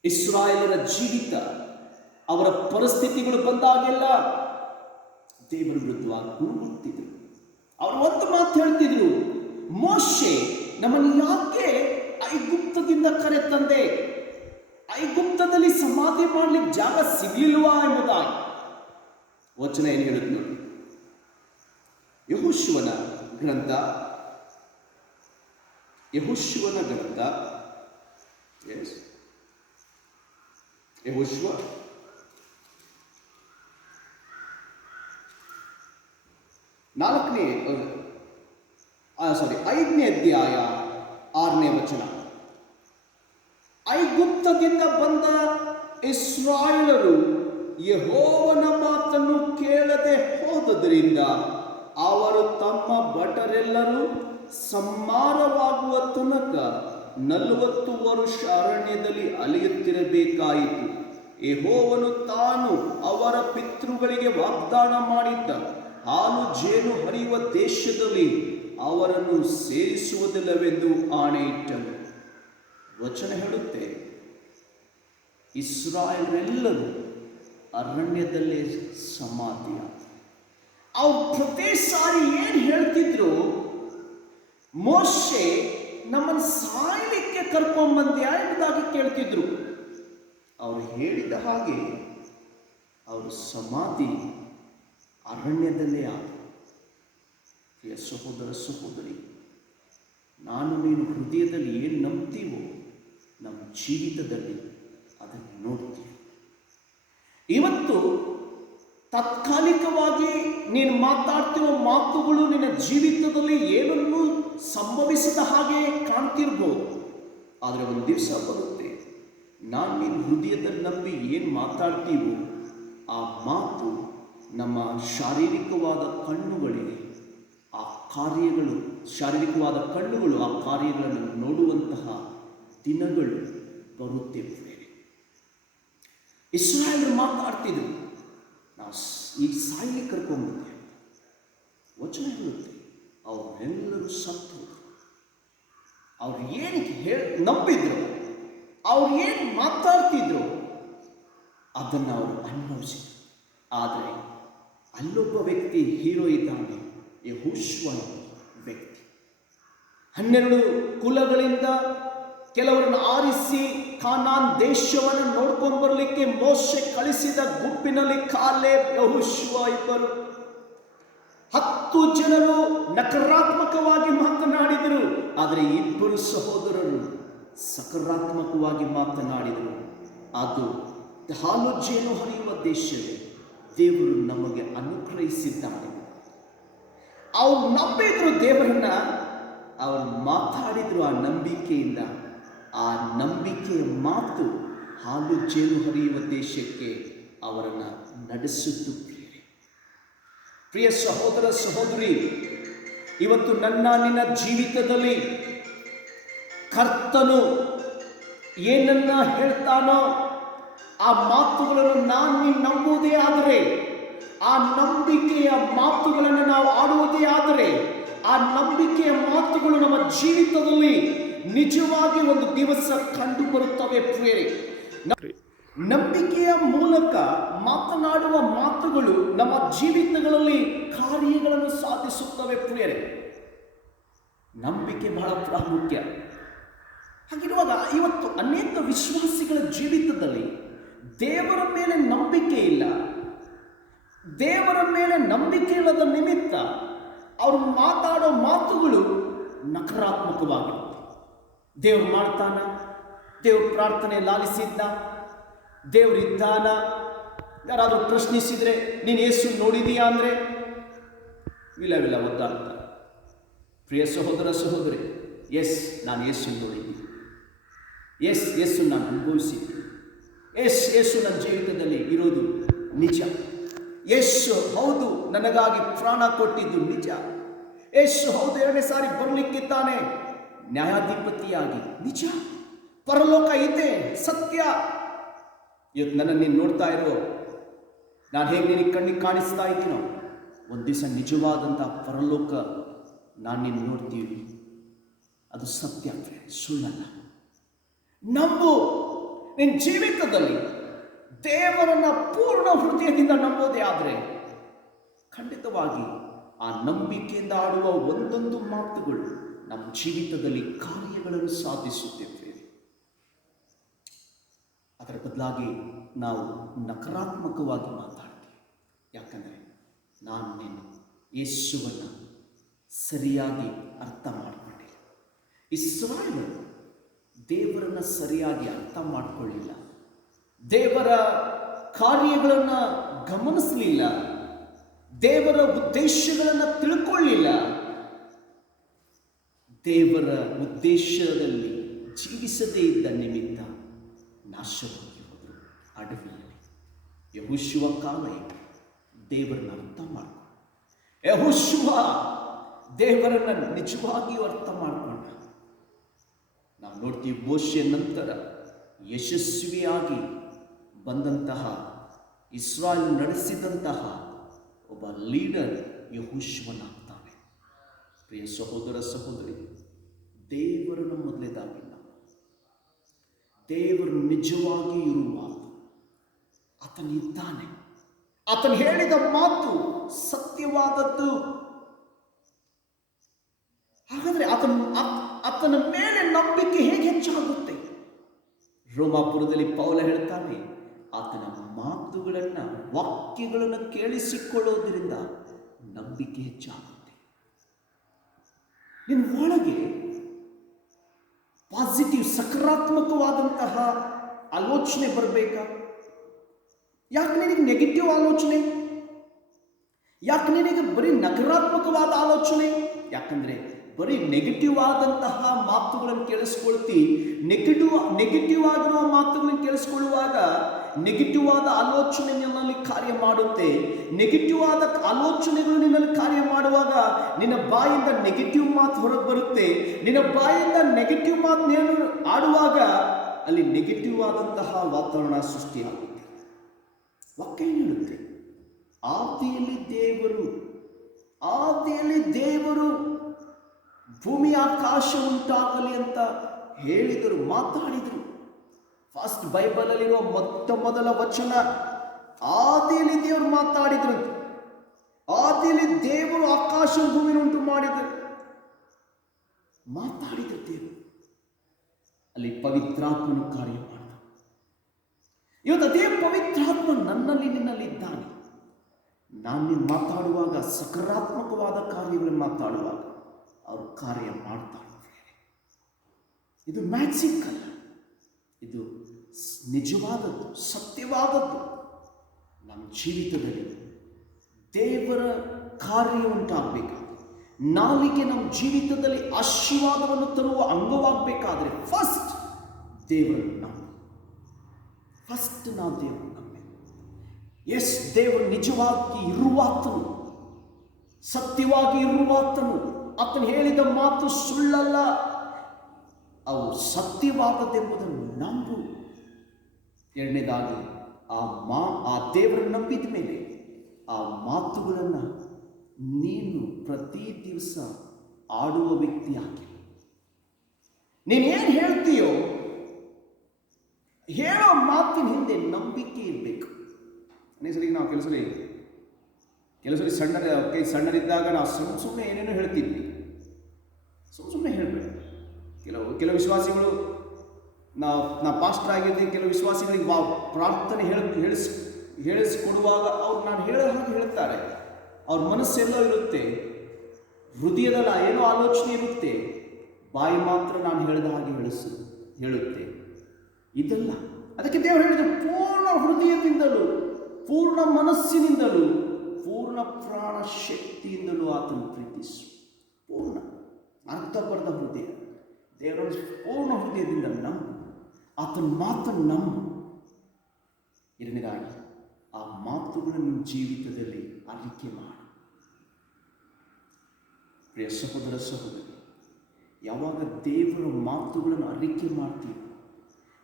ಇಸ್ರಾಯೇಲರ ಜೀವಿತ, ಅವರ ಪರಿಸ್ಥಿತಿಗಳು ಬಂದಾಗೆಲ್ಲ ದೇವರ ವಿರುದ್ಧವಾಗಿ ಗುಣಗುಟ್ಟಿದ್ರು. ಅವರು ಒಂದು ಮಾತು ಹೇಳ್ತಿದ್ರು, ಮೋಶೆ ನಮ್ಮನ್ನು ಯಾಕೆ ಐಗುಪ್ತದಿಂದ ಕರೆ ತಂದೆ? ಐಗುಪ್ತದಲ್ಲಿ ಸಮಾಧಿ ಮಾಡ್ಲಿಕ್ಕೆ ಜಾಗ ಸಿಗ್ಲಿಲ್ವಾ ಎಂಬುದಾಗಿ. ವಚನ ಏನು ಹೇಳುತ್ತೆ ನೋಡಿ, ಯೆಹೋಶುವನ ಗ್ರಂಥ ಯೆಹೋಶುವ 5ನೇ ಅಧ್ಯಾಯ 6ನೇ ವಚನ. ಐಗುಪ್ತದಿಂದ ಬಂದ ಇಸ್ರಾಯೇಲರು ಯೆಹೋವನ ಮಾತನ್ನು ಕೇಳದೆ ಹೋದದರಿಂದ ಅವರು ತಮ್ಮ ಭಟರೆಲ್ಲರೂ ಸಂಹಾರವಾಗುವ ತನಕ 40 ವರ್ಷ ಅರಣ್ಯದಲ್ಲಿ ಅಲೆಯುತ್ತಿರಬೇಕಾಯಿತು. ಯೆಹೋವನು ತಾನು ಅವರ ಪಿತೃಗಳಿಗೆ ವಾಗ್ದಾನ ಮಾಡಿದ್ದ ಹಾಲು ಜೇನು ಹರಿಯುವ ದೇಶದಲ್ಲಿ ಅವರನ್ನು ಸೇರಿಸುವುದಿಲ್ಲವೆಂದು ಆಣೆಯಿಟ್ಟನು. ವಚನ ಹೇಳುತ್ತೆ, ಇಸ್ರಾಯೇಲರೆಲ್ಲರೂ ಅರಣ್ಯದಲ್ಲೇ ಸಮಾಧಿಯಾದರು. ಅವ್ರು ಪ್ರತಿ ಸಾರಿ ಏನು ಹೇಳ್ತಿದ್ರು, ಮೋಶೆ ನಮ್ಮನ್ನು ಸಾಯಲಿಕ್ಕೆ ಕರ್ಕೊಂಡ್ಬಂದ್ಯಾ ಎಂಬುದಾಗಿ ಕೇಳ್ತಿದ್ರು. ಅವರು ಹೇಳಿದ ಹಾಗೆ ಅವರು ಸಮಾಧಿ ಅರಣ್ಯದಲ್ಲೇ ಆದರು. ಪ್ರಿಯ ಸಹೋದರ ಸಹೋದರಿ, ನಾನು ನೀನು ಹೃದಯದಲ್ಲಿ ಏನು ನಂಬ್ತೀವೋ ನಮ್ಮ ಜೀವಿತದಲ್ಲಿ ಅದನ್ನು ನೋಡ್ತೀವಿ. ಇವತ್ತು ತಾತ್ಕಾಲಿಕವಾಗಿ ನೀನು ಮಾತಾಡ್ತಿರೋ ಮಾತುಗಳು ನಿನ್ನ ಜೀವಿತದಲ್ಲಿ ಏನನ್ನೂ ಸಂಭವಿಸದ ಹಾಗೆ ಕಾಣ್ತಿರ್ಬೋದು. ಆದರೆ ಒಂದು ದಿವಸ ಬರುತ್ತೆ, ನಾನು ನೀನು ಹೃದಯದಲ್ಲಿ ನಂಬಿ ಏನು ಮಾತಾಡ್ತೀವೋ ಆ ಮಾತು ನಮ್ಮ ಶಾರೀರಿಕವಾದ ಕಣ್ಣುಗಳಿಗೆ ಆ ಕಾರ್ಯಗಳು ಆ ಕಾರ್ಯಗಳನ್ನು ನೋಡುವಂತಹ ದಿನಗಳು ಬರುತ್ತಿವೆ. ಇಸ್ರಾಯೇಲರು ಮಾತಾಡ್ತಿದ್ರು, ನಾವು ಈ ಸಾಯಲಿಕ್ಕೆ ಕರ್ಕೊಂಡ್ಬಂದೆ. ವಚನ ಹೇಳುತ್ತೆ, ಅವರೆಲ್ಲರೂ ಸತ್ತು. ಅವ್ರು ಏನು ನಂಬಿದ್ರು, ಅವ್ರು ಏನು ಮಾತಾಡ್ತಿದ್ರು ಅದನ್ನು ಅವರು ಅನುಭವಿಸಿದ್ರು. ಆದರೆ ಅಲ್ಲೊಬ್ಬ ವ್ಯಕ್ತಿ ಹೀರೋ ಇದ್ದಾನೆ, ಯೆಹೋಶುವ ವ್ಯಕ್ತಿ. 12 ಕುಲಗಳಿಂದ ಕೆಲವರನ್ನು ಆರಿಸಿ ಕಾನಾನ್ ದೇಶವನ್ನು ನೋಡ್ಕೊಂಡು ಬರಲಿಕ್ಕೆ ಮೋಶೆ ಕಳಿಸಿದ ಗುಂಪಿನಲ್ಲಿ ಕಾಲೇಬ್, ಯೆಹೋಶುವ ಇಬ್ಬರು. 10 ಜನರು ನಕಾರಾತ್ಮಕವಾಗಿ ಮಾತನಾಡಿದರು, ಆದರೆ 2 ಸಹೋದರರು ಸಕಾರಾತ್ಮಕವಾಗಿ ಮಾತನಾಡಿದರು. ಅದು ಹಾಲು ಜೇನು ಹರಿಯುವ ದೇಶವೇ ದೇವರು ನಮಗೆ ಅನುಗ್ರಹಿಸಿದ್ದಾನೆ. ಅವ್ರು ನಂಬಿದ್ರು ದೇವರನ್ನ, ಅವರು ಮಾತಾಡಿದ್ರು ಆ ನಂಬಿಕೆಯಿಂದ. ಆ ನಂಬಿಕೆಯ ಮಾತು ಹಾಲು ಜೇನು ಹರಿಯುವ ದೇಶಕ್ಕೆ ಅವರನ್ನು ನಡೆಸಿದ್ದು. ಪ್ರಿಯ ಸಹೋದರ ಸಹೋದರಿ, ಇವತ್ತು ನನ್ನ ನಿನ್ನ ಜೀವಿತದಲ್ಲಿ ಕರ್ತನು ಏನನ್ನ ಹೇಳ್ತಾನೋ ಆ ಮಾತುಗಳನ್ನು ನಾನು ನೀನು ನಂಬುವುದೇ ಆದರೆ, ಆ ನಂಬಿಕೆಯ ಮಾತುಗಳನ್ನು ನಾವು ಆಡುವುದೇ ಆದರೆ, ಆ ನಂಬಿಕೆಯ ಮಾತುಗಳು ನಮ್ಮ ಜೀವಿತದಲ್ಲಿ ನಿಜವಾಗಿ ಒಂದು ದಿವಸ ಕಂಡು ಬರುತ್ತವೆ. ಪ್ರಿಯರೇ, ನಂಬಿಕೆಯ ಮೂಲಕ ಮಾತನಾಡುವ ಮಾತುಗಳು ನಮ್ಮ ಜೀವಿತಗಳಲ್ಲಿ ಕಾರ್ಯಗಳನ್ನು ಸಾಧಿಸುತ್ತವೆ. ಪ್ರಿಯರೇ, ನಂಬಿಕೆ ಬಹಳ ಪ್ರಾಮುಖ್ಯ. ಹಾಗಿರುವಾಗ ಇವತ್ತು ಅನೇಕ ವಿಶ್ವಾಸಿಗಳ ಜೀವಿತದಲ್ಲಿ ದೇವರ ಮೇಲೆ ನಂಬಿಕೆ ಇಲ್ಲ. ದೇವರ ಮೇಲೆ ನಂಬಿಕೆ ಇಲ್ಲದ ನಿಮಿತ್ತ ಅವರು ಮಾತಾಡೋ ಮಾತುಗಳು ನಕಾರಾತ್ಮಕವಾಗಿರುತ್ತೆ. ದೇವ್ರು ಮಾಡ್ತಾನ, ದೇವ್ರ ಪ್ರಾರ್ಥನೆ ಲಾಲಿಸಿದ್ದ, ದೇವರಿದ್ದಾನ. ಯಾರಾದರೂ ಪ್ರಶ್ನಿಸಿದರೆ ನೀನು ಯೇಸು ನೋಡಿದೀಯಾ ಅಂದರೆ ವಿಲವಿಲ ಒದ್ದಾಡ್ತಾರೆ. ಪ್ರಿಯ ಸಹೋದರ ಸಹೋದರಿ, ನಾನು ಯೇಸು ನೋಡಿದ್ದೀನಿ, ಯೇಸು ನಾನು ಅನುಭವಿಸಿದ್ದೀನಿ, ಯೇಸು ನನ್ನ ಜೀವಿತದಲ್ಲಿ ಇರೋದು ನಿಜ, ಯೇಸು ಹೌದು ನನಗಾಗಿ ಪ್ರಾಣ ಕೊಟ್ಟಿದ್ದು ನಿಜ, ಯೇಸು ಹೌದು 2ನೇ ಸಾರಿ ಬರಲಿಕ್ಕಿದ್ದಾನೆ ನ್ಯಾಯಾಧಿಪತಿಯಾಗಿ ನಿಜ, ಪರಲೋಕ ಇದೆ ಸತ್ಯ. ಇವತ್ತು ನನ್ನನ್ನು ನೀನು ನೋಡ್ತಾ ಇರೋ, ನಾನು ಹೇಗೆ ನಿನಗೆ ಕಣ್ಣಿಗೆ ಕಾಣಿಸ್ತಾ ಇದ್ದೀನೋ, ಒಂದು ದಿವಸ ನಿಜವಾದಂಥ ಪರಲೋಕ ನಾನು ನೀನು ನೋಡ್ತೀವಿ. ಅದು ಸತ್ಯ, ಸುಳ್ಳಲ್ಲ. ನಂಬು. ನಿನ್ನ ಜೀವಿತದಲ್ಲಿ ದೇವರನ್ನ ಪೂರ್ಣ ಹೃದಯದಿಂದ ನಂಬೋದೇ ಆದರೆ ಖಂಡಿತವಾಗಿ ಆ ನಂಬಿಕೆಯಿಂದ ಆಡುವ ಒಂದೊಂದು ಮಾತುಗಳು ನಮ್ಮ ಜೀವಿತದಲ್ಲಿ ಕಾರ್ಯಗಳನ್ನು ಸಾಧಿಸುತ್ತೇವೆ. ಅದರ ಬದಲಾಗಿ ನಾವು ನಕಾರಾತ್ಮಕವಾಗಿ ಮಾತಾಡ್ತೀವಿ. ಯಾಕಂದರೆ ನಾನು ನೀನು ಯೇಸುವನ್ನು ಸರಿಯಾಗಿ ಅರ್ಥ ಮಾಡಿಕೊಂಡಿಲ್ಲ. ಇಸ್ರಾಯೇಲರು ದೇವರನ್ನು ಸರಿಯಾಗಿ ಅರ್ಥ ಮಾಡಿಕೊಳ್ಳಿಲ್ಲ, ದೇವರ ಕಾರ್ಯಗಳನ್ನು ಗಮನಿಸಲಿಲ್ಲ, ದೇವರ ಉದ್ದೇಶಗಳನ್ನು ತಿಳ್ಕೊಳ್ಳಿಲ್ಲ, ದೇವರ ಉದ್ದೇಶದಲ್ಲಿ ಜೀವಿಸದೇ ಇದ್ದ ನಿಮಿತ್ತ ನಾಶವಾಗಿ ಹೋದರು. ಅಡವಿಯಲ್ಲಿ. ಯೆಹೋಶುವ ಕಾಲ ಇದು. ದೇವರನ್ನ ಅರ್ಥ ಮಾಡ್ಕೊಂಡು ಯೆಹೋಶುವ ದೇವರನ್ನ ನಿಜವಾಗಿಯೂ ಅರ್ಥ ಮಾಡ್ಕೊಂಡ. ನಾವು ನೋಡ್ತೀವಿ, ಮೋಶೆ ನಂತರ ಯಶಸ್ವಿಯಾಗಿ ಬಂದಂತಹ, ಇಸ್ರಾಯೇಲ್ ನಡೆಸಿದಂತಹ ಒಬ್ಬ ಲೀಡರ್ ಯೆಹೋಶುವನಾಗ್ತಾನೆ. ಪ್ರಿಯ ಸಹೋದರ ಸಹೋದರಿ, ದೇವರನ್ನು ಮೊದಲೇದಾಗಿ ನಾವು ದೇವರು ನಿಜವಾಗಿ ಇರುವಾಗ ಆತನಿದ್ದಾನೆ. ಆತನು ಹೇಳಿದ ಮಾತು ಸತ್ಯವಾದದ್ದು. ಹಾಗಾದ್ರೆ ಆತನ ಮೇಲೆ ನಂಬಿಕೆ ಹೇಗೆ ಹೆಚ್ಚಾಗುತ್ತೆ? ರೋಮಾಪುರದಲ್ಲಿ ಪೌಲ ಹೇಳ್ತಾನೆ, ಆತನ ಮಾತುಗಳನ್ನ, ವಾಕ್ಯಗಳನ್ನು ಕೇಳಿಸಿಕೊಳ್ಳೋದ್ರಿಂದ ನಂಬಿಕೆ ಹೆಚ್ಚಾಗುತ್ತೆ. ನಿನ್ನ ಒಳಗೆ ಪಾಸಿಟಿವ್, ಸಕಾರಾತ್ಮಕವಾದಂತಹ ಆಲೋಚನೆ ಬರಬೇಕಾ? ಯಾಕೆ ನಿನಗೆ ನೆಗೆಟಿವ್ ಆಲೋಚನೆ? ಯಾಕೆ ನಿನಗೆ ಬರೀ ನಕಾರಾತ್ಮಕವಾದ ಆಲೋಚನೆ? ಯಾಕಂದ್ರೆ ಬರೀ ನೆಗೆಟಿವ್ ಆದಂತಹ ಮಾತುಗಳನ್ನು ಕೇಳಿಸ್ಕೊಳ್ತಿ. ನೆಗೆಟಿವ್ ಆಗಿರುವ ಮಾತುಗಳನ್ನು ಕೇಳಿಸ್ಕೊಳ್ಳುವಾಗ ನೆಗೆಟಿವ್ ಆದ ಆಲೋಚನೆ ನಿನ್ನಲ್ಲಿ ಕಾರ್ಯ ಮಾಡುತ್ತೆ. ನೆಗೆಟಿವ್ ಆದ ಆಲೋಚನೆಗಳು ನಿನ್ನಲ್ಲಿ ಕಾರ್ಯ ಮಾಡುವಾಗ ನಿನ್ನ ಬಾಯಿಂದ ನೆಗೆಟಿವ್ ಮಾತು ಹೊರಗೆ ಬರುತ್ತೆ. ನಿನ್ನ ಬಾಯಿಂದ ನೆಗೆಟಿವ್ ಮಾತು ನೀನು ಆಡುವಾಗ ಅಲ್ಲಿ ನೆಗೆಟಿವ್ ಆದಂತಹ ವಾತಾವರಣ ಸೃಷ್ಟಿಯಾಗುತ್ತೆ. ವಾಕ್ಯ ಹೇಳುತ್ತೆ, ಆದಿಯಲ್ಲಿ ದೇವರು ಭೂಮಿ ಆಕಾಶ ಉಂಟಾಗಲಿ ಅಂತ ಹೇಳಿದರು, ಮಾತಾಡಿದರು. ಫಸ್ಟ್ ಬೈಬಲ್ ಅಲ್ಲಿರುವ ಮೊದಲ ವಚನ, ಆದಿಯಲ್ಲಿ ದೇವರು ಮಾತಾಡಿದ್ರು. ಆದಿಯಲ್ಲಿ ದೇವರು ಆಕಾಶ ಭೂಮಿನ ಉಂಟು ಮಾಡಿದರು, ಮಾತಾಡಿದ ದೇವರು. ಅಲ್ಲಿ ಪವಿತ್ರಾತ್ಮನು ಕಾರ್ಯ ಮಾಡಿದ. ಇವತ್ತು ಅದೇ ಪವಿತ್ರಾತ್ಮ ನನ್ನಲ್ಲಿ ನಿನ್ನಲ್ಲಿ ಇದ್ದಾನೆ. ನಾನು ನೀನು ಮಾತಾಡುವಾಗ, ಸಕಾರಾತ್ಮಕವಾದ ಕಾರ್ಯಗಳನ್ನು ಮಾತಾಡುವಾಗ ಅವರು ಕಾರ್ಯ ಮಾಡ್ತಾರೆ. ಇದು ಮ್ಯಾಜಿಕ್ ಅಲ್ಲ, ಇದು ನಿಜವಾದದ್ದು, ಸತ್ಯವಾದದ್ದು. ನಮ್ಮ ಜೀವಿತದಲ್ಲಿ ದೇವರ ಕಾರ್ಯ ಉಂಟಾಗಬೇಕು. ನಾಲಿಗೆ ನಮ್ಮ ಜೀವಿತದಲ್ಲಿ ಆಶೀರ್ವಾದವನ್ನು ತರುವ ಅಂಗವಾಗಬೇಕಾದ್ರೆ ಫಸ್ಟ್ ದೇವರನ್ನು ನಾವು ಎಸ್, ದೇವರು ನಿಜವಾಗಿ ಇರುವಾತನು, ಸತ್ಯವಾಗಿ ಇರುವಾತನು. ಆತನು ಹೇಳಿದ ಮಾತು ಸುಳ್ಳಲ್ಲ, ಅವು ಸತ್ಯವಾದದ್ದೆಂಬುದನ್ನು ನಂಬು. ಎರಡನೇದಾಗಿ ಆ ದೇವರನ್ನು ನಂಬಿದ ಮೇಲೆ ಆ ಮಾತುಗಳನ್ನು ನೀನು ಪ್ರತಿ ದಿವಸ ಆಡುವ ವ್ಯಕ್ತಿಯಾಗಿ, ನೀನೇನು ಹೇಳ್ತೀಯೋ ಹೇಳೋ ಮಾತಿನ ಹಿಂದೆ ನಂಬಿಕೆ ಇರಬೇಕು. ನಾವು ಕೆಲಸರಿ ಸಣ್ಣರಿದ್ದಾಗ ನಾವು ಸುಮ್ಮನೆ ಏನೇನೋ ಹೇಳ್ತಿದ್ವಿ. ಸುಮ್ಮನೆ ಹೇಳಬೇಡ. ಕೆಲವು ವಿಶ್ವಾಸಿಗಳು, ನಾವು ಪಾಸ್ಟರ್ ಆಗಿರ್ತೀವಿ, ಕೆಲವು ವಿಶ್ವಾಸಿಗಳಿಗೆ ಪ್ರಾರ್ಥನೆ ಹೇಳಿಸ್ಕೊಡುವಾಗ ಅವ್ರು ನಾನು ಹೇಳೋ ಹಾಗೆ ಹೇಳ್ತಾರೆ. ಅವ್ರ ಮನಸ್ಸೆಲ್ಲೋ ಇರುತ್ತೆ, ಹೃದಯದಲ್ಲಿ ಏನೋ ಆಲೋಚನೆ ಇರುತ್ತೆ, ಬಾಯಿ ಮಾತ್ರ ನಾನು ಹೇಳಿದ ಹಾಗೆ ಹೇಳುತ್ತೆ. ಇದಲ್ಲ. ಅದಕ್ಕೆ ದೇವರು ಹೇಳಿದ್ರು, ಪೂರ್ಣ ಹೃದಯದಿಂದಲೂ, ಪೂರ್ಣ ಮನಸ್ಸಿನಿಂದಲೂ, ಪೂರ್ಣ ಪ್ರಾಣ ಶಕ್ತಿಯಿಂದಲೂ ಆತನು ಪ್ರೀತಿಸು. ಪೂರ್ಣ ಅರ್ಥಪರದ ಹೃದಯ, ದೇವರ ಪೂರ್ಣ ಹೃದಯದಿಂದ ನಂಬು, ಆತನ ಮಾತನ್ನು ನಂಬು. ಎರಡನೇದಾಗಿ ಆ ಮಾತುಗಳನ್ನು ಜೀವಿತದಲ್ಲಿ ಅರಿಕೆ ಮಾಡು. ಪ್ರಿಯ ಸಹೋದರ ಸಹೋದರಿ, ಯಾವಾಗ ದೇವರ ಮಾತುಗಳನ್ನು ಅರಿಕೆ ಮಾಡ್ತೀವೋ,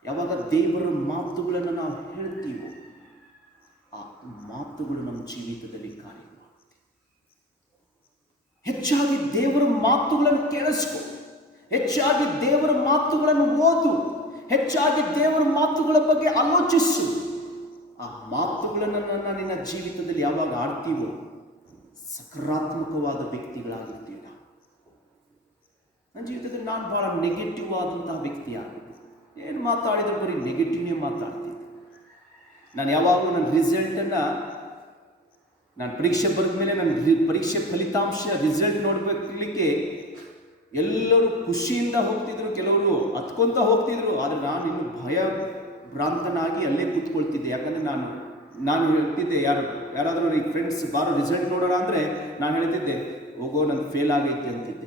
ಯಾವಾಗ ದೇವರ ಮಾತುಗಳನ್ನು ನಾವು ಹೇಳ್ತೀವೋ, ಆ ಮಾತುಗಳು ನಮ್ಮ ಜೀವಿತದಲ್ಲಿ ಕಾರ್ಯ ಮಾಡುತ್ತೆ. ಹೆಚ್ಚಾಗಿ ದೇವರ ಮಾತುಗಳನ್ನು ಕೇಳಿಸ್ಕೊ, ಹೆಚ್ಚಾಗಿ ದೇವರ ಮಾತುಗಳನ್ನು ಓದು, ಹೆಚ್ಚಾಗಿ ದೇವರ ಮಾತುಗಳ ಬಗ್ಗೆ ಆಲೋಚಿಸು. ಆ ಮಾತುಗಳನ್ನು ನಿನ್ನ ಜೀವಿತದಲ್ಲಿ ಯಾವಾಗ ಆಡ್ತೀವೋ ಸಕಾರಾತ್ಮಕವಾದ ವ್ಯಕ್ತಿಗಳಾಗಿರ್ತೀವಿ. ನನ್ನ ಜೀವಿತದಲ್ಲಿ ನಾನು ಬಹಳ ನೆಗೆಟಿವ್ ಆದಂತಹ ವ್ಯಕ್ತಿಯಾಗಿದ್ದೆ. ಏನು ಮಾತಾಡಿದ್ರೆ ಬರೀ ನೆಗೆಟಿವ್ನೇ ಮಾತಾಡ್ತಿದ್ದೆ. ನಾನು ಯಾವಾಗಲೂ ನನ್ನ ರಿಸಲ್ಟನ್ನು, ನಾನು ಪರೀಕ್ಷೆ ಬರೆದ ಮೇಲೆ ನನ್ನ ಪರೀಕ್ಷೆ ಫಲಿತಾಂಶ ರಿಸಲ್ಟ್ ನೋಡಬೇಕಲಿಕ್ಕೆ ಎಲ್ಲರೂ ಖುಷಿಯಿಂದ ಹೋಗ್ತಿದ್ರು, ಕೆಲವರು ಹತ್ಕೊಂತ ಹೋಗ್ತಿದ್ರು. ಆದರೆ ನಾನು ಇನ್ನು ಭಯಭ್ರಾಂತನಾಗಿ ಅಲ್ಲೇ ಕೂತ್ಕೊಳ್ತಿದ್ದೆ. ಯಾಕಂದರೆ ನಾನು ಹೇಳ್ತಿದ್ದೆ, ಯಾರಾದರೂ ಈ ಫ್ರೆಂಡ್ಸ್ ಬಾರೋ ರಿಸಲ್ಟ್ ನೋಡೋಣ ಅಂದರೆ ನಾನು ಹೇಳ್ತಿದ್ದೆ, ಹೋಗೋ ನನ್ನ ಫೇಲ್ ಆಗೈತೆ ಅಂತಿದ್ದೆ.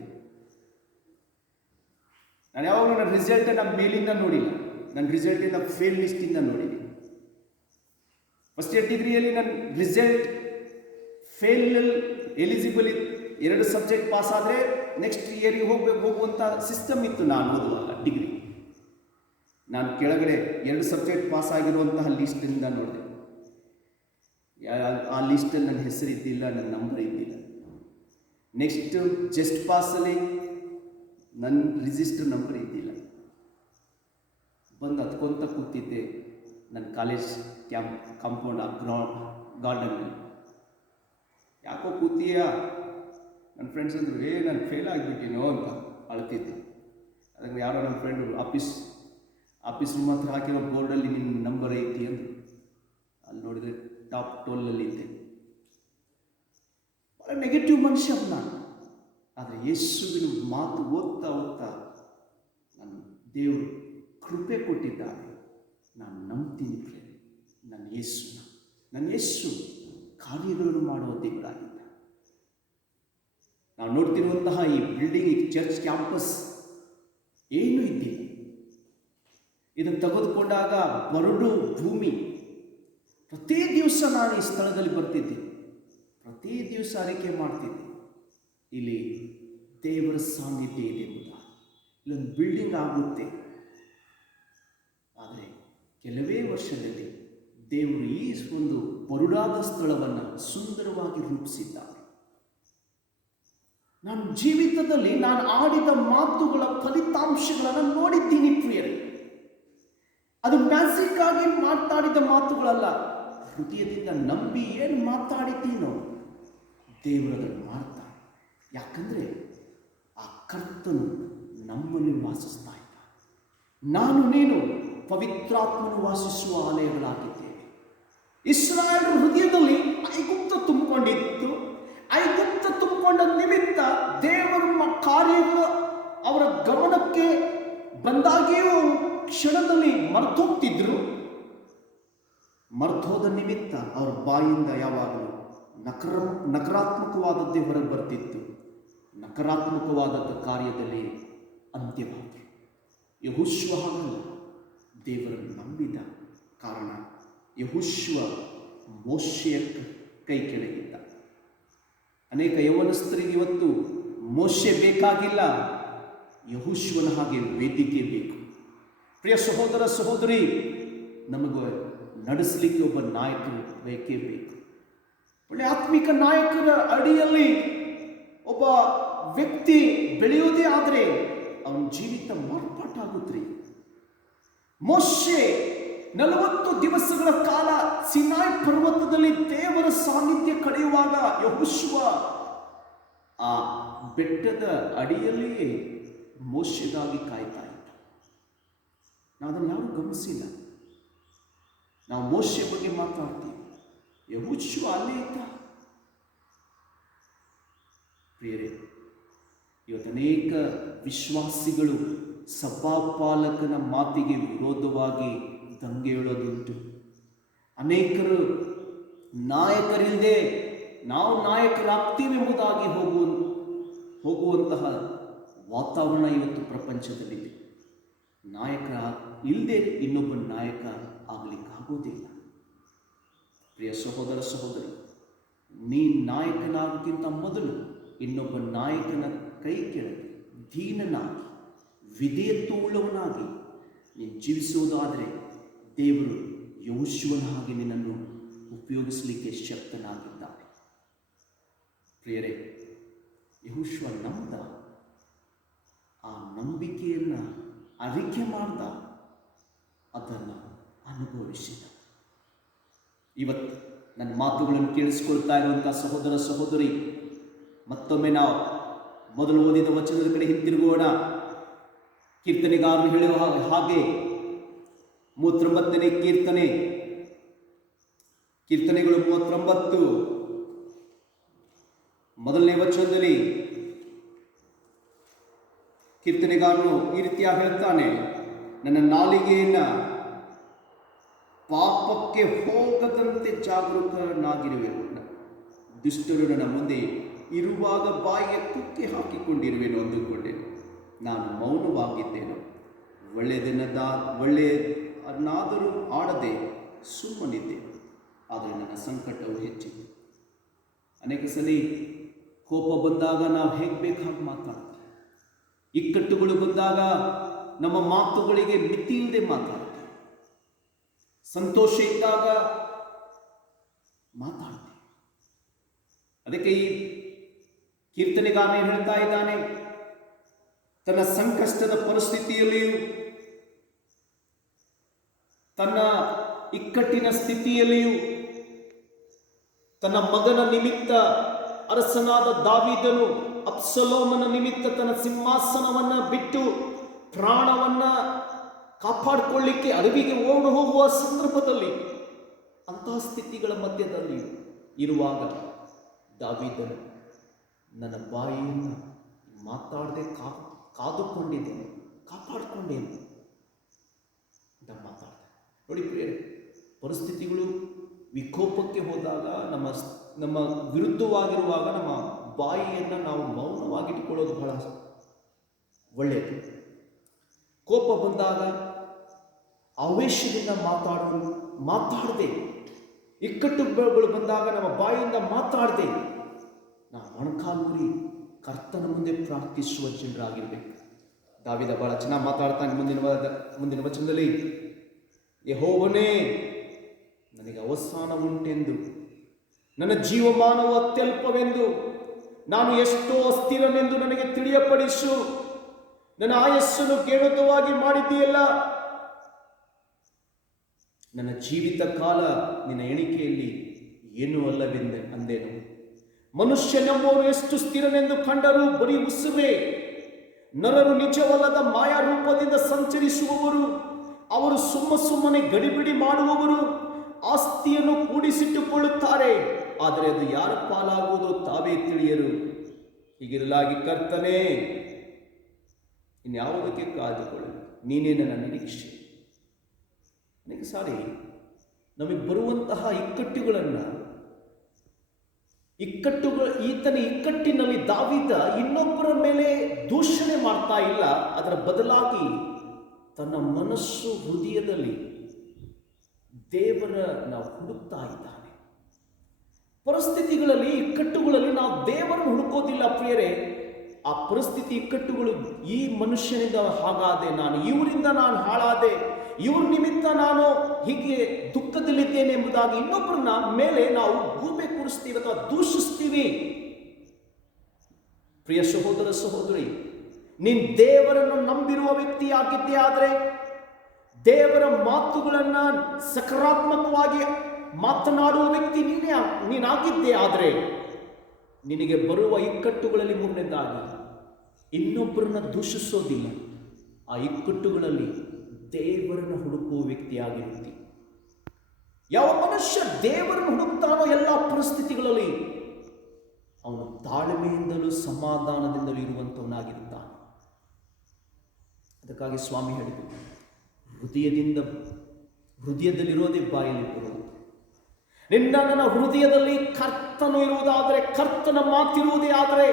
ನಾನು ಯಾವಾಗಲೂ ನನ್ನ ರಿಸಲ್ಟನ್ನು ಮೇಲಿಂದ ನೋಡಿಲ್ಲ, ನನ್ನ ರಿಸಲ್ಟಿಂದ ಫೇಲ್ ಲಿಸ್ಟಿಂದ ನೋಡಿದ್ದೀನಿ. ಫಸ್ಟ್ ಇಯರ್ ಡಿಗ್ರಿಯಲ್ಲಿ ನನ್ನ ರಿಸಲ್ಟ್ ಫೇಲ್ ಎಲಿಜಿಬಲ್ ಇತ್ತು, 2 ಸಬ್ಜೆಕ್ಟ್ ಪಾಸ್ ಆದರೆ ನೆಕ್ಸ್ಟ್ ಇಯರಿಗೆ ಹೋಗುವಂಥ ಸಿಸ್ಟಮ್ ಇತ್ತು. ನಾನು ಓದುವಾಗ ಡಿಗ್ರಿ ನಾನು ಕೆಳಗಡೆ 2 ಸಬ್ಜೆಕ್ಟ್ ಪಾಸ್ ಆಗಿರುವಂತಹ ಲೀಸ್ಟಿಂದ ನೋಡಿದೆ. ಆ ಲೀಸ್ಟಲ್ಲಿ ನನ್ನ ಹೆಸರು ಇದ್ದಿಲ್ಲ, ನನ್ನ ನಂಬರ್ ಇದ್ದಿಲ್ಲ. ನೆಕ್ಸ್ಟ್ ಜಸ್ಟ್ ಪಾಸಲ್ಲಿ ನನ್ನ ರಿಜಿಸ್ಟರ್ ನಂಬರ್ ಇದ್ದಿಲ್ಲ. ಬಂದು ಹತ್ಕೊಂತ ಕೂತಿದ್ದೆ ನನ್ನ ಕಾಲೇಜ್ ಕಾಂಪೌಂಡ್ ಗಾರ್ಡನ್ನಲ್ಲಿ. ಯಾಕೋ ಕೂತೀಯಾ? ನನ್ನ ಫ್ರೆಂಡ್ಸ್ ಅಂದರು, ನಾನು ಫೇಲ್ ಆಗಿಬಿಟ್ಟಿನೋ ಅಂತ ಅಳ್ತಿದ್ದೆ. ಅದಕ್ಕೆ ಯಾರೋ ನನ್ನ ಫ್ರೆಂಡು ಆಫೀಸ್ ರೂಮ್ ಹತ್ರ ಹಾಕಿರೋ ಬೋರ್ಡಲ್ಲಿ ನಿನ್ನ ನಂಬರ್ ಐತಿ ಅಂತ. ಅಲ್ಲಿ ನೋಡಿದರೆ ಟಾಪ್ 12 ಇದ್ದೆ. ಭಾಳ ನೆಗೆಟಿವ್ ಮನುಷ್ಯ ನಾನು. ಆದರೆ ಯೇಸುವಿನ ಮಾತು ಓದ್ತಾ ನನ್ನ ದೇವರು ಕೃಪೆ ಕೊಟ್ಟಿದ್ದಾರೆ. ನಾನು ನಂಬ್ತೀನಿ ಪ್ರಿಯರೇ, ನನ್ನ ಯೇಸು ಕಾರ್ಯಗಳನ್ನು ಮಾಡುವ ದೇವರಾಗಿದ್ದ. ನಾವು ನೋಡ್ತಿರುವಂತಹ ಈ ಬಿಲ್ಡಿಂಗ್, ಈ ಚರ್ಚ್ ಕ್ಯಾಂಪಸ್ ಏನೂ ಇದ್ದಿಲ್ಲ. ಇದನ್ನು ತೆಗೆದುಕೊಂಡಾಗ ಬರಡು ಭೂಮಿ. ಪ್ರತಿ ದಿವಸ ನಾನು ಈ ಸ್ಥಳದಲ್ಲಿ ಬರ್ತಿದ್ದೆ, ಪ್ರತಿ ದಿವಸ ಅರಿಕೆ ಮಾಡ್ತಿದ್ದೆ, ಇಲ್ಲಿ ದೇವರ ಸಾನ್ನಿಧ್ಯ ಇದೆ ಎಂಬುದ. ಇಲ್ಲೊಂದು ಬಿಲ್ಡಿಂಗ್ ಆಗುತ್ತೆ. ಆದರೆ ಕೆಲವೇ ವರ್ಷದಲ್ಲಿ ದೇವರು ಈ ಒಂದು ಬರುಡಾದ ಸ್ಥಳವನ್ನು ಸುಂದರವಾಗಿ ರೂಪಿಸಿದ್ದಾರೆ. ನನ್ನ ಜೀವಿತದಲ್ಲಿ ನಾನು ಆಡಿದ ಮಾತುಗಳ ಫಲಿತಾಂಶಗಳನ್ನು ನೋಡಿದ್ದೀನಿ ಪ್ರಿಯರೇ. ಅದು ಮ್ಯಾಜಿಕ್ ಆಗಿ ಮಾತಾಡಿದ ಮಾತುಗಳಲ್ಲ, ಹೃದಯದಿಂದ ನಂಬಿ ಏನು ಮಾತಾಡಿದ್ದೀನೋ ದೇವರನ್ನು ಮಾಡ್ತಾನೆ. ಯಾಕಂದರೆ ಆ ಕರ್ತನು ನಮ್ಮಲ್ಲಿ ವಾಸಿಸ್ತಾ ಇದ್ದ. ನಾನು ನೀನು ಪವಿತ್ರಾತ್ಮನು ವಾಸಿಸುವ ಆಲಯಗಳಾಗಿದ್ದೇವೆ. ಇಸ್ರಾಯೇಲ್ ಹೃದಯದಲ್ಲಿ ಐಗುಪ್ತ ತುಂಬಿಕೊಂಡಿತ್ತು. ಐಗುಪ್ತ ತುಂಬಿಕೊಂಡ ನಿಮಿತ್ತ ದೇವರ ಕಾರ್ಯಗಳು ಅವರ ಗಮನಕ್ಕೆ ಬಂದಾಗಿಯೂ ಕ್ಷಣದಲ್ಲಿ ಮರ್ತೋಗ್ತಿದ್ರು. ಮರ್ತೋದ ನಿಮಿತ್ತ ಅವರ ಬಾಯಿಂದ ಯಾವಾಗಲೂ ನಕಾರಾತ್ಮಕವಾದದ್ದೇ ಹೊರಗೆ ಬರ್ತಿತ್ತು. ನಕಾರಾತ್ಮಕವಾದದ್ದ ಕಾರ್ಯದಲ್ಲಿ ಅಂತ್ಯವಾದರು. ಯೆಹೋಶುವ ಹಾಗಲ್ಲ, ದೇವರನ್ನು ನಂಬಿದ ಕಾರಣ ಯೆಹೋಶುವ ಮೋಶೆಯ ಕೈ ಕೆಳಗಿದ್ದ. ಅನೇಕ ಯೌವನಸ್ಥರಿಗೆ ಇವತ್ತು ಮೋಶೆ ಬೇಕಾಗಿಲ್ಲ, ಯೆಹೋಶುವನ ಹಾಗೆ ವೇದಿಕೆ ಬೇಕು. ಪ್ರಿಯ ಸಹೋದರ ಸಹೋದರಿ, ನಮಗೆ ನಡೆಸಲಿಕ್ಕೆ ಒಬ್ಬ ನಾಯಕರು ಬೇಕೇ ಬೇಕು. ಒಳ್ಳೆ ಆತ್ಮಿಕ ನಾಯಕರ ಅಡಿಯಲ್ಲಿ ಒಬ್ಬ ವ್ಯಕ್ತಿ ಬೆಳೆಯೋದೇ ಆದರೆ ಅವನ ಜೀವಿತ ಮಾರ್ಪಾಟಾಗುತ್ರಿ. ಮೋಶೆ 40 ದಿವಸಗಳ ಕಾಲ ಸಿನಾಯ್ ಪರ್ವತದಲ್ಲಿ ದೇವರ ಸಾನ್ನಿಧ್ಯ ಕಳೆಯುವಾಗ ಯೆಹೋಶುವ ಆ ಬೆಟ್ಟದ ಅಡಿಯಲ್ಲಿಯೇ ಮೋಶೆಗಾಗಿ ಕಾಯ್ತಾ ಇದ್ದ. ನಾವು ಅದನ್ನು ಯಾರು ಗಮನಿಸಿಲ್ಲ. ನಾವು ಮೋಶೆ ಬಗ್ಗೆ ಮಾತಾಡ್ತೀವಿ, ಯೆಹೋಶುವ ಅಲ್ಲೇ ಇದ್ದ. ಪ್ರಿಯರೇ, ಇವತ್ತು ಅನೇಕ ವಿಶ್ವಾಸಿಗಳು ಸಭಾಪಾಲಕನ ಮಾತಿಗೆ ವಿರೋಧವಾಗಿ ದಂಗೆ ಏಳೋದುಂಟು. ಅನೇಕರು ನಾಯಕರಿಲ್ಲದೆ ನಾವು ನಾಯಕರಾಗ್ತೀವಿ ಎಂಬುದಾಗಿ ಹೋಗುವಂತಹ ವಾತಾವರಣ ಇವತ್ತು ಪ್ರಪಂಚದಲ್ಲಿದೆ. ನಾಯಕ ಇಲ್ಲದೆ ಇನ್ನೊಬ್ಬ ನಾಯಕ ಆಗಲಿಕ್ಕಾಗೋದಿಲ್ಲ. ಪ್ರಿಯ ಸಹೋದರ ಸಹೋದರಿ, ನೀ ನಾಯಕನಾಗೋಕ್ಕಿಂತ ಮೊದಲು ಇನ್ನೊಬ್ಬ ನಾಯಕನ ಕೈ ಕೆಳಗೆ ದೀನನಾಗಿ ವಿಧೇಯತ್ವವುಳ್ಳವನಾಗಿ ನೀನು ಜೀವಿಸುವುದಾದರೆ ದೇವರು ಯೆಹೋಶುವನ ಹಾಗೆ ನಿನ್ನನ್ನು ಉಪಯೋಗಿಸಲಿಕ್ಕೆ ಶಕ್ತನಾಗಿದ್ದಾನೆ. ಪ್ರಿಯರೇ, ಯೆಹೋಶುವ ನಂಬದ, ಆ ನಂಬಿಕೆಯನ್ನು ಅರಿಕೆ ಮಾಡ್ದ, ಅದನ್ನು ಅನುಭವಿಸಿದ. ಇವತ್ತು ನನ್ನ ಮಾತುಗಳನ್ನು ಕೇಳಿಸ್ಕೊಳ್ತಾ ಇರುವಂಥ ಸಹೋದರ ಸಹೋದರಿ, ಮತ್ತೊಮ್ಮೆ ನಾವು ಮೊದಲು ಓದಿದ ವಚನದ ಕಡೆ ಹಿಂತಿರುಗೋಣ. ಕೀರ್ತನೆಗಾರರು ಹೇಳುವ ಹಾಗೆ 39ನೇ ಕೀರ್ತನೆಗಳು 39 ಮೊದಲನೇ ವಚನದಲ್ಲಿ ಕೀರ್ತನೆಗಾರನು ಈ ರೀತಿಯಾಗಿ ಹೇಳ್ತಾನೆ, ನನ್ನ ನಾಲಿಗೆಯನ್ನು ಪಾಪಕ್ಕೆ ಹೋಗದಂತೆ ಜಾಗರೂಕನಾಗಿರುವೆನು. ದುಷ್ಟರು ನನ್ನ ಮುಂದೆ ಇರುವಾಗ ಬಾಯಿಗೆ ಕುಕ್ಕೆ ಹಾಕಿಕೊಂಡಿರುವೆನು ಅಂದುಕೊಂಡೆನು. ನಾನು ಮೌನವಾಗಿದ್ದೇನು, ಒಳ್ಳೆಯದನ್ನಾದರೂ ಆಡದೆ ಸುಮ್ಮನಿದ್ದೇನೆ. ಆದರೆ ನನ್ನ ಸಂಕಟವು ಹೆಚ್ಚಿತು. ಅನೇಕ ಸಲ ಕೋಪ ಬಂದಾಗ ನಾವು ಹೇಗೆ ಬೇಕಾಗಿ ಮಾತಾಡ್ತೀವಿ. ಇಕ್ಕಟ್ಟುಗಳು ಬಂದಾಗ ನಮ್ಮ ಮಾತುಗಳಿಗೆ ಮಿತಿ ಇಲ್ಲದೆ ಮಾತಾಡ್ತೀವಿ. ಸಂತೋಷ ಇದ್ದಾಗ ಮಾತಾಡ್ತೀವಿ. ಅದಕ್ಕೆ ಈ ಕೀರ್ತನೆಗಾರನೇ ಹೇಳ್ತಾ ಇದ್ದಾನೆ, ತನ್ನ ಸಂಕಷ್ಟದ ಪರಿಸ್ಥಿತಿಯಲ್ಲಿಯೂ ತನ್ನ ಇಕ್ಕಟ್ಟಿನ ಸ್ಥಿತಿಯಲ್ಲಿಯೂ ತನ್ನ ಮಗನ ನಿಮಿತ್ತ ಅರಸನಾದ ದಾವೀದನು ಅಬ್ಸಲೋಮನ ನಿಮಿತ್ತ ತನ್ನ ಸಿಂಹಾಸನವನ್ನ ಬಿಟ್ಟು ಪ್ರಾಣವನ್ನ ಕಾಪಾಡಿಕೊಳ್ಳಿಕ್ಕೆ ಅಡವಿಗೆ ಓಡಿ ಹೋಗುವ ಸಂದರ್ಭದಲ್ಲಿ ಅಂತಹ ಸ್ಥಿತಿಗಳ ಮಧ್ಯದಲ್ಲಿ ಇರುವಾಗ ದಾವೀದನು ನನ್ನ ಬಾಯಿಯನ್ನು ಮಾತಾಡದೆ ಕಾದುಕೊಂಡಿದ್ದೇನೆ, ಕಾಪಾಡಿಕೊಂಡೇನು ಅಂತ ಮಾತಾಡ್ತಾರೆ. ನೋಡಿ ಪ್ರಿಯರೇ, ಪರಿಸ್ಥಿತಿಗಳು ವಿಕೋಪಕ್ಕೆ ಹೋದಾಗ ನಮ್ಮ ವಿರುದ್ಧವಾಗಿರುವಾಗ ನಮ್ಮ ಬಾಯಿಯನ್ನು ನಾವು ಮೌನವಾಗಿಟ್ಟುಕೊಳ್ಳೋದು ಬಹಳ ಒಳ್ಳೆಯದು. ಕೋಪ ಬಂದಾಗ ಆವೇಶದಿಂದ ಮಾತಾಡದೆ, ಇಕ್ಕಟ್ಟುಗಳು ಬಂದಾಗ ನಮ್ಮ ಬಾಯಿಯಿಂದ ಮಾತಾಡದೆ ನಾವು ಮೊಣಕಾಲೂರಿ ಕರ್ತನ ಮುಂದೆ ಪ್ರಾರ್ಥಿಸುವ ಜನರಾಗಿರ್ಬೇಕು. ದಾವೀದ ಬಹಳ ಚೆನ್ನಾಗಿ ಮಾತಾಡ್ತಾನೆ. ಮುಂದಿನ ವಚನದಲ್ಲಿ, ಯೆಹೋವನೇ ನನಗೆ ಅವಸಾನ ಉಂಟೆಂದು, ನನ್ನ ಜೀವಮಾನವು ಅತ್ಯಲ್ಪವೆಂದು, ನಾನು ಎಷ್ಟೋ ಅಸ್ಥಿರನೆಂದು ನನಗೆ ತಿಳಿಯಪಡಿಸು. ನನ್ನ ಆಯಸ್ಸನ್ನು ಕೇಳುತ್ತವಾಗಿ ಮಾಡಿದ್ದೀಯಲ್ಲ. ನನ್ನ ಜೀವಿತ ಕಾಲ ನಿನ್ನ ಎಣಿಕೆಯಲ್ಲಿ ಏನೂ ಅಂದೇನು. ಮನುಷ್ಯನೆಂಬುವನು ಎಷ್ಟು ಸ್ಥಿರನೆಂದು ಕಂಡರೂ ಬರೀ ಉಸುವೆ. ನರರು ನಿಜವಲ್ಲದ ಮಾಯಾ ರೂಪದಿಂದ ಸಂಚರಿಸುವವರು, ಅವರು ಸುಮ್ಮನೆ ಗಡಿಬಿಡಿ ಮಾಡುವವರು, ಆಸ್ತಿಯನ್ನು ಕೂಡಿಸಿಟ್ಟುಕೊಳ್ಳುತ್ತಾರೆ, ಆದರೆ ಅದು ಯಾರ ಪಾಲಾಗುವುದೋ ತಾವೇ ತಿಳಿಯರು. ಹೀಗಿರಲಾಗಿ ಕರ್ತನೇ, ಇನ್ಯಾವುದಕ್ಕೆ ಕಾದುಕೊಳ್ಳು, ನೀನೇ ನನ್ನ ನಿರೀಕ್ಷೆ. ಅನೇಕ ಸಾರಿ ನಮಗೆ ಬರುವಂತಹ ಈತನ ಇಕ್ಕಟ್ಟಿನಲ್ಲಿ ದಾವೀದ ಇನ್ನೊಬ್ಬರ ಮೇಲೆ ದೂಷಣೆ ಮಾಡ್ತಾ ಇಲ್ಲ. ಅದರ ಬದಲಾಗಿ ತನ್ನ ಮನಸ್ಸು ಹೃದಯದಲ್ಲಿ ದೇವರನ್ನ ಹುಡುಕ್ತಾ ಇದ್ದಾನೆ. ಪರಿಸ್ಥಿತಿಗಳಲ್ಲಿ, ಇಕ್ಕಟ್ಟುಗಳಲ್ಲಿ ನಾವು ದೇವರನ್ನು ಹುಡುಕೋದಿಲ್ಲ ಪ್ರಿಯರೇ. ಆ ಪರಿಸ್ಥಿತಿ, ಇಕ್ಕಟ್ಟುಗಳು, ಈ ಮನುಷ್ಯನಿಂದ ಹಾಗಾದೆ, ಇವರಿಂದ ನಾನು ಹಾಳಾದೆ, ಇವ್ರ ನಿಮಿತ್ತ ನಾನು ಹೀಗೆ ದುಃಖದಲ್ಲಿದ್ದೇನೆ ಎಂಬುದಾಗಿ ಇನ್ನೊಬ್ಬರನ್ನ ಮೇಲೆ ನಾವು ಗೂಬೆ ಕೂರಿಸ್ತೀವಿ ಅಥವಾ ದೂಷಿಸ್ತೀವಿ. ಪ್ರಿಯ ಸಹೋದರ ಸಹೋದರಿ, ನೀನ್ ದೇವರನ್ನು ನಂಬಿರುವ ವ್ಯಕ್ತಿಯಾಗಿದ್ದೇ ಆದರೆ, ದೇವರ ಮಾತುಗಳನ್ನ ಸಕಾರಾತ್ಮಕವಾಗಿ ಮಾತನಾಡುವ ವ್ಯಕ್ತಿ ನೀನಾಗಿದ್ದೇ ಆದರೆ, ನಿನಗೆ ಬರುವ ಇಕ್ಕಟ್ಟುಗಳಲ್ಲಿ ಮೂರನೇದಾಗಿ ಇನ್ನೊಬ್ಬರನ್ನ ದೂಷಿಸೋದಿಲ್ಲ. ಆ ಇಕ್ಕಟ್ಟುಗಳಲ್ಲಿ ದೇವರನ್ನು ಹುಡುಕುವ ವ್ಯಕ್ತಿಯಾಗಿರುತ್ತಿ. ಯಾವ ಮನುಷ್ಯ ದೇವರನ್ನು ಹುಡುಕ್ತಾನೋ ಎಲ್ಲ ಪರಿಸ್ಥಿತಿಗಳಲ್ಲಿ ಅವನು ತಾಳ್ಮೆಯಿಂದಲೂ ಸಮಾಧಾನದಿಂದಲೂ ಇರುವಂತವನಾಗಿರುತ್ತಾನೆ. ಅದಕ್ಕಾಗಿ ಸ್ವಾಮಿ ಹೇಳಿದರು, ಹೃದಯದಲ್ಲಿರೋದೇ ಬಾಯಲ್ಲಿ ಬರುವುದು. ನನ್ನ ಹೃದಯದಲ್ಲಿ ಕರ್ತನು ಇರುವುದಾದರೆ, ಕರ್ತನ ಮಾತಿರುವುದೇ ಆದರೆ,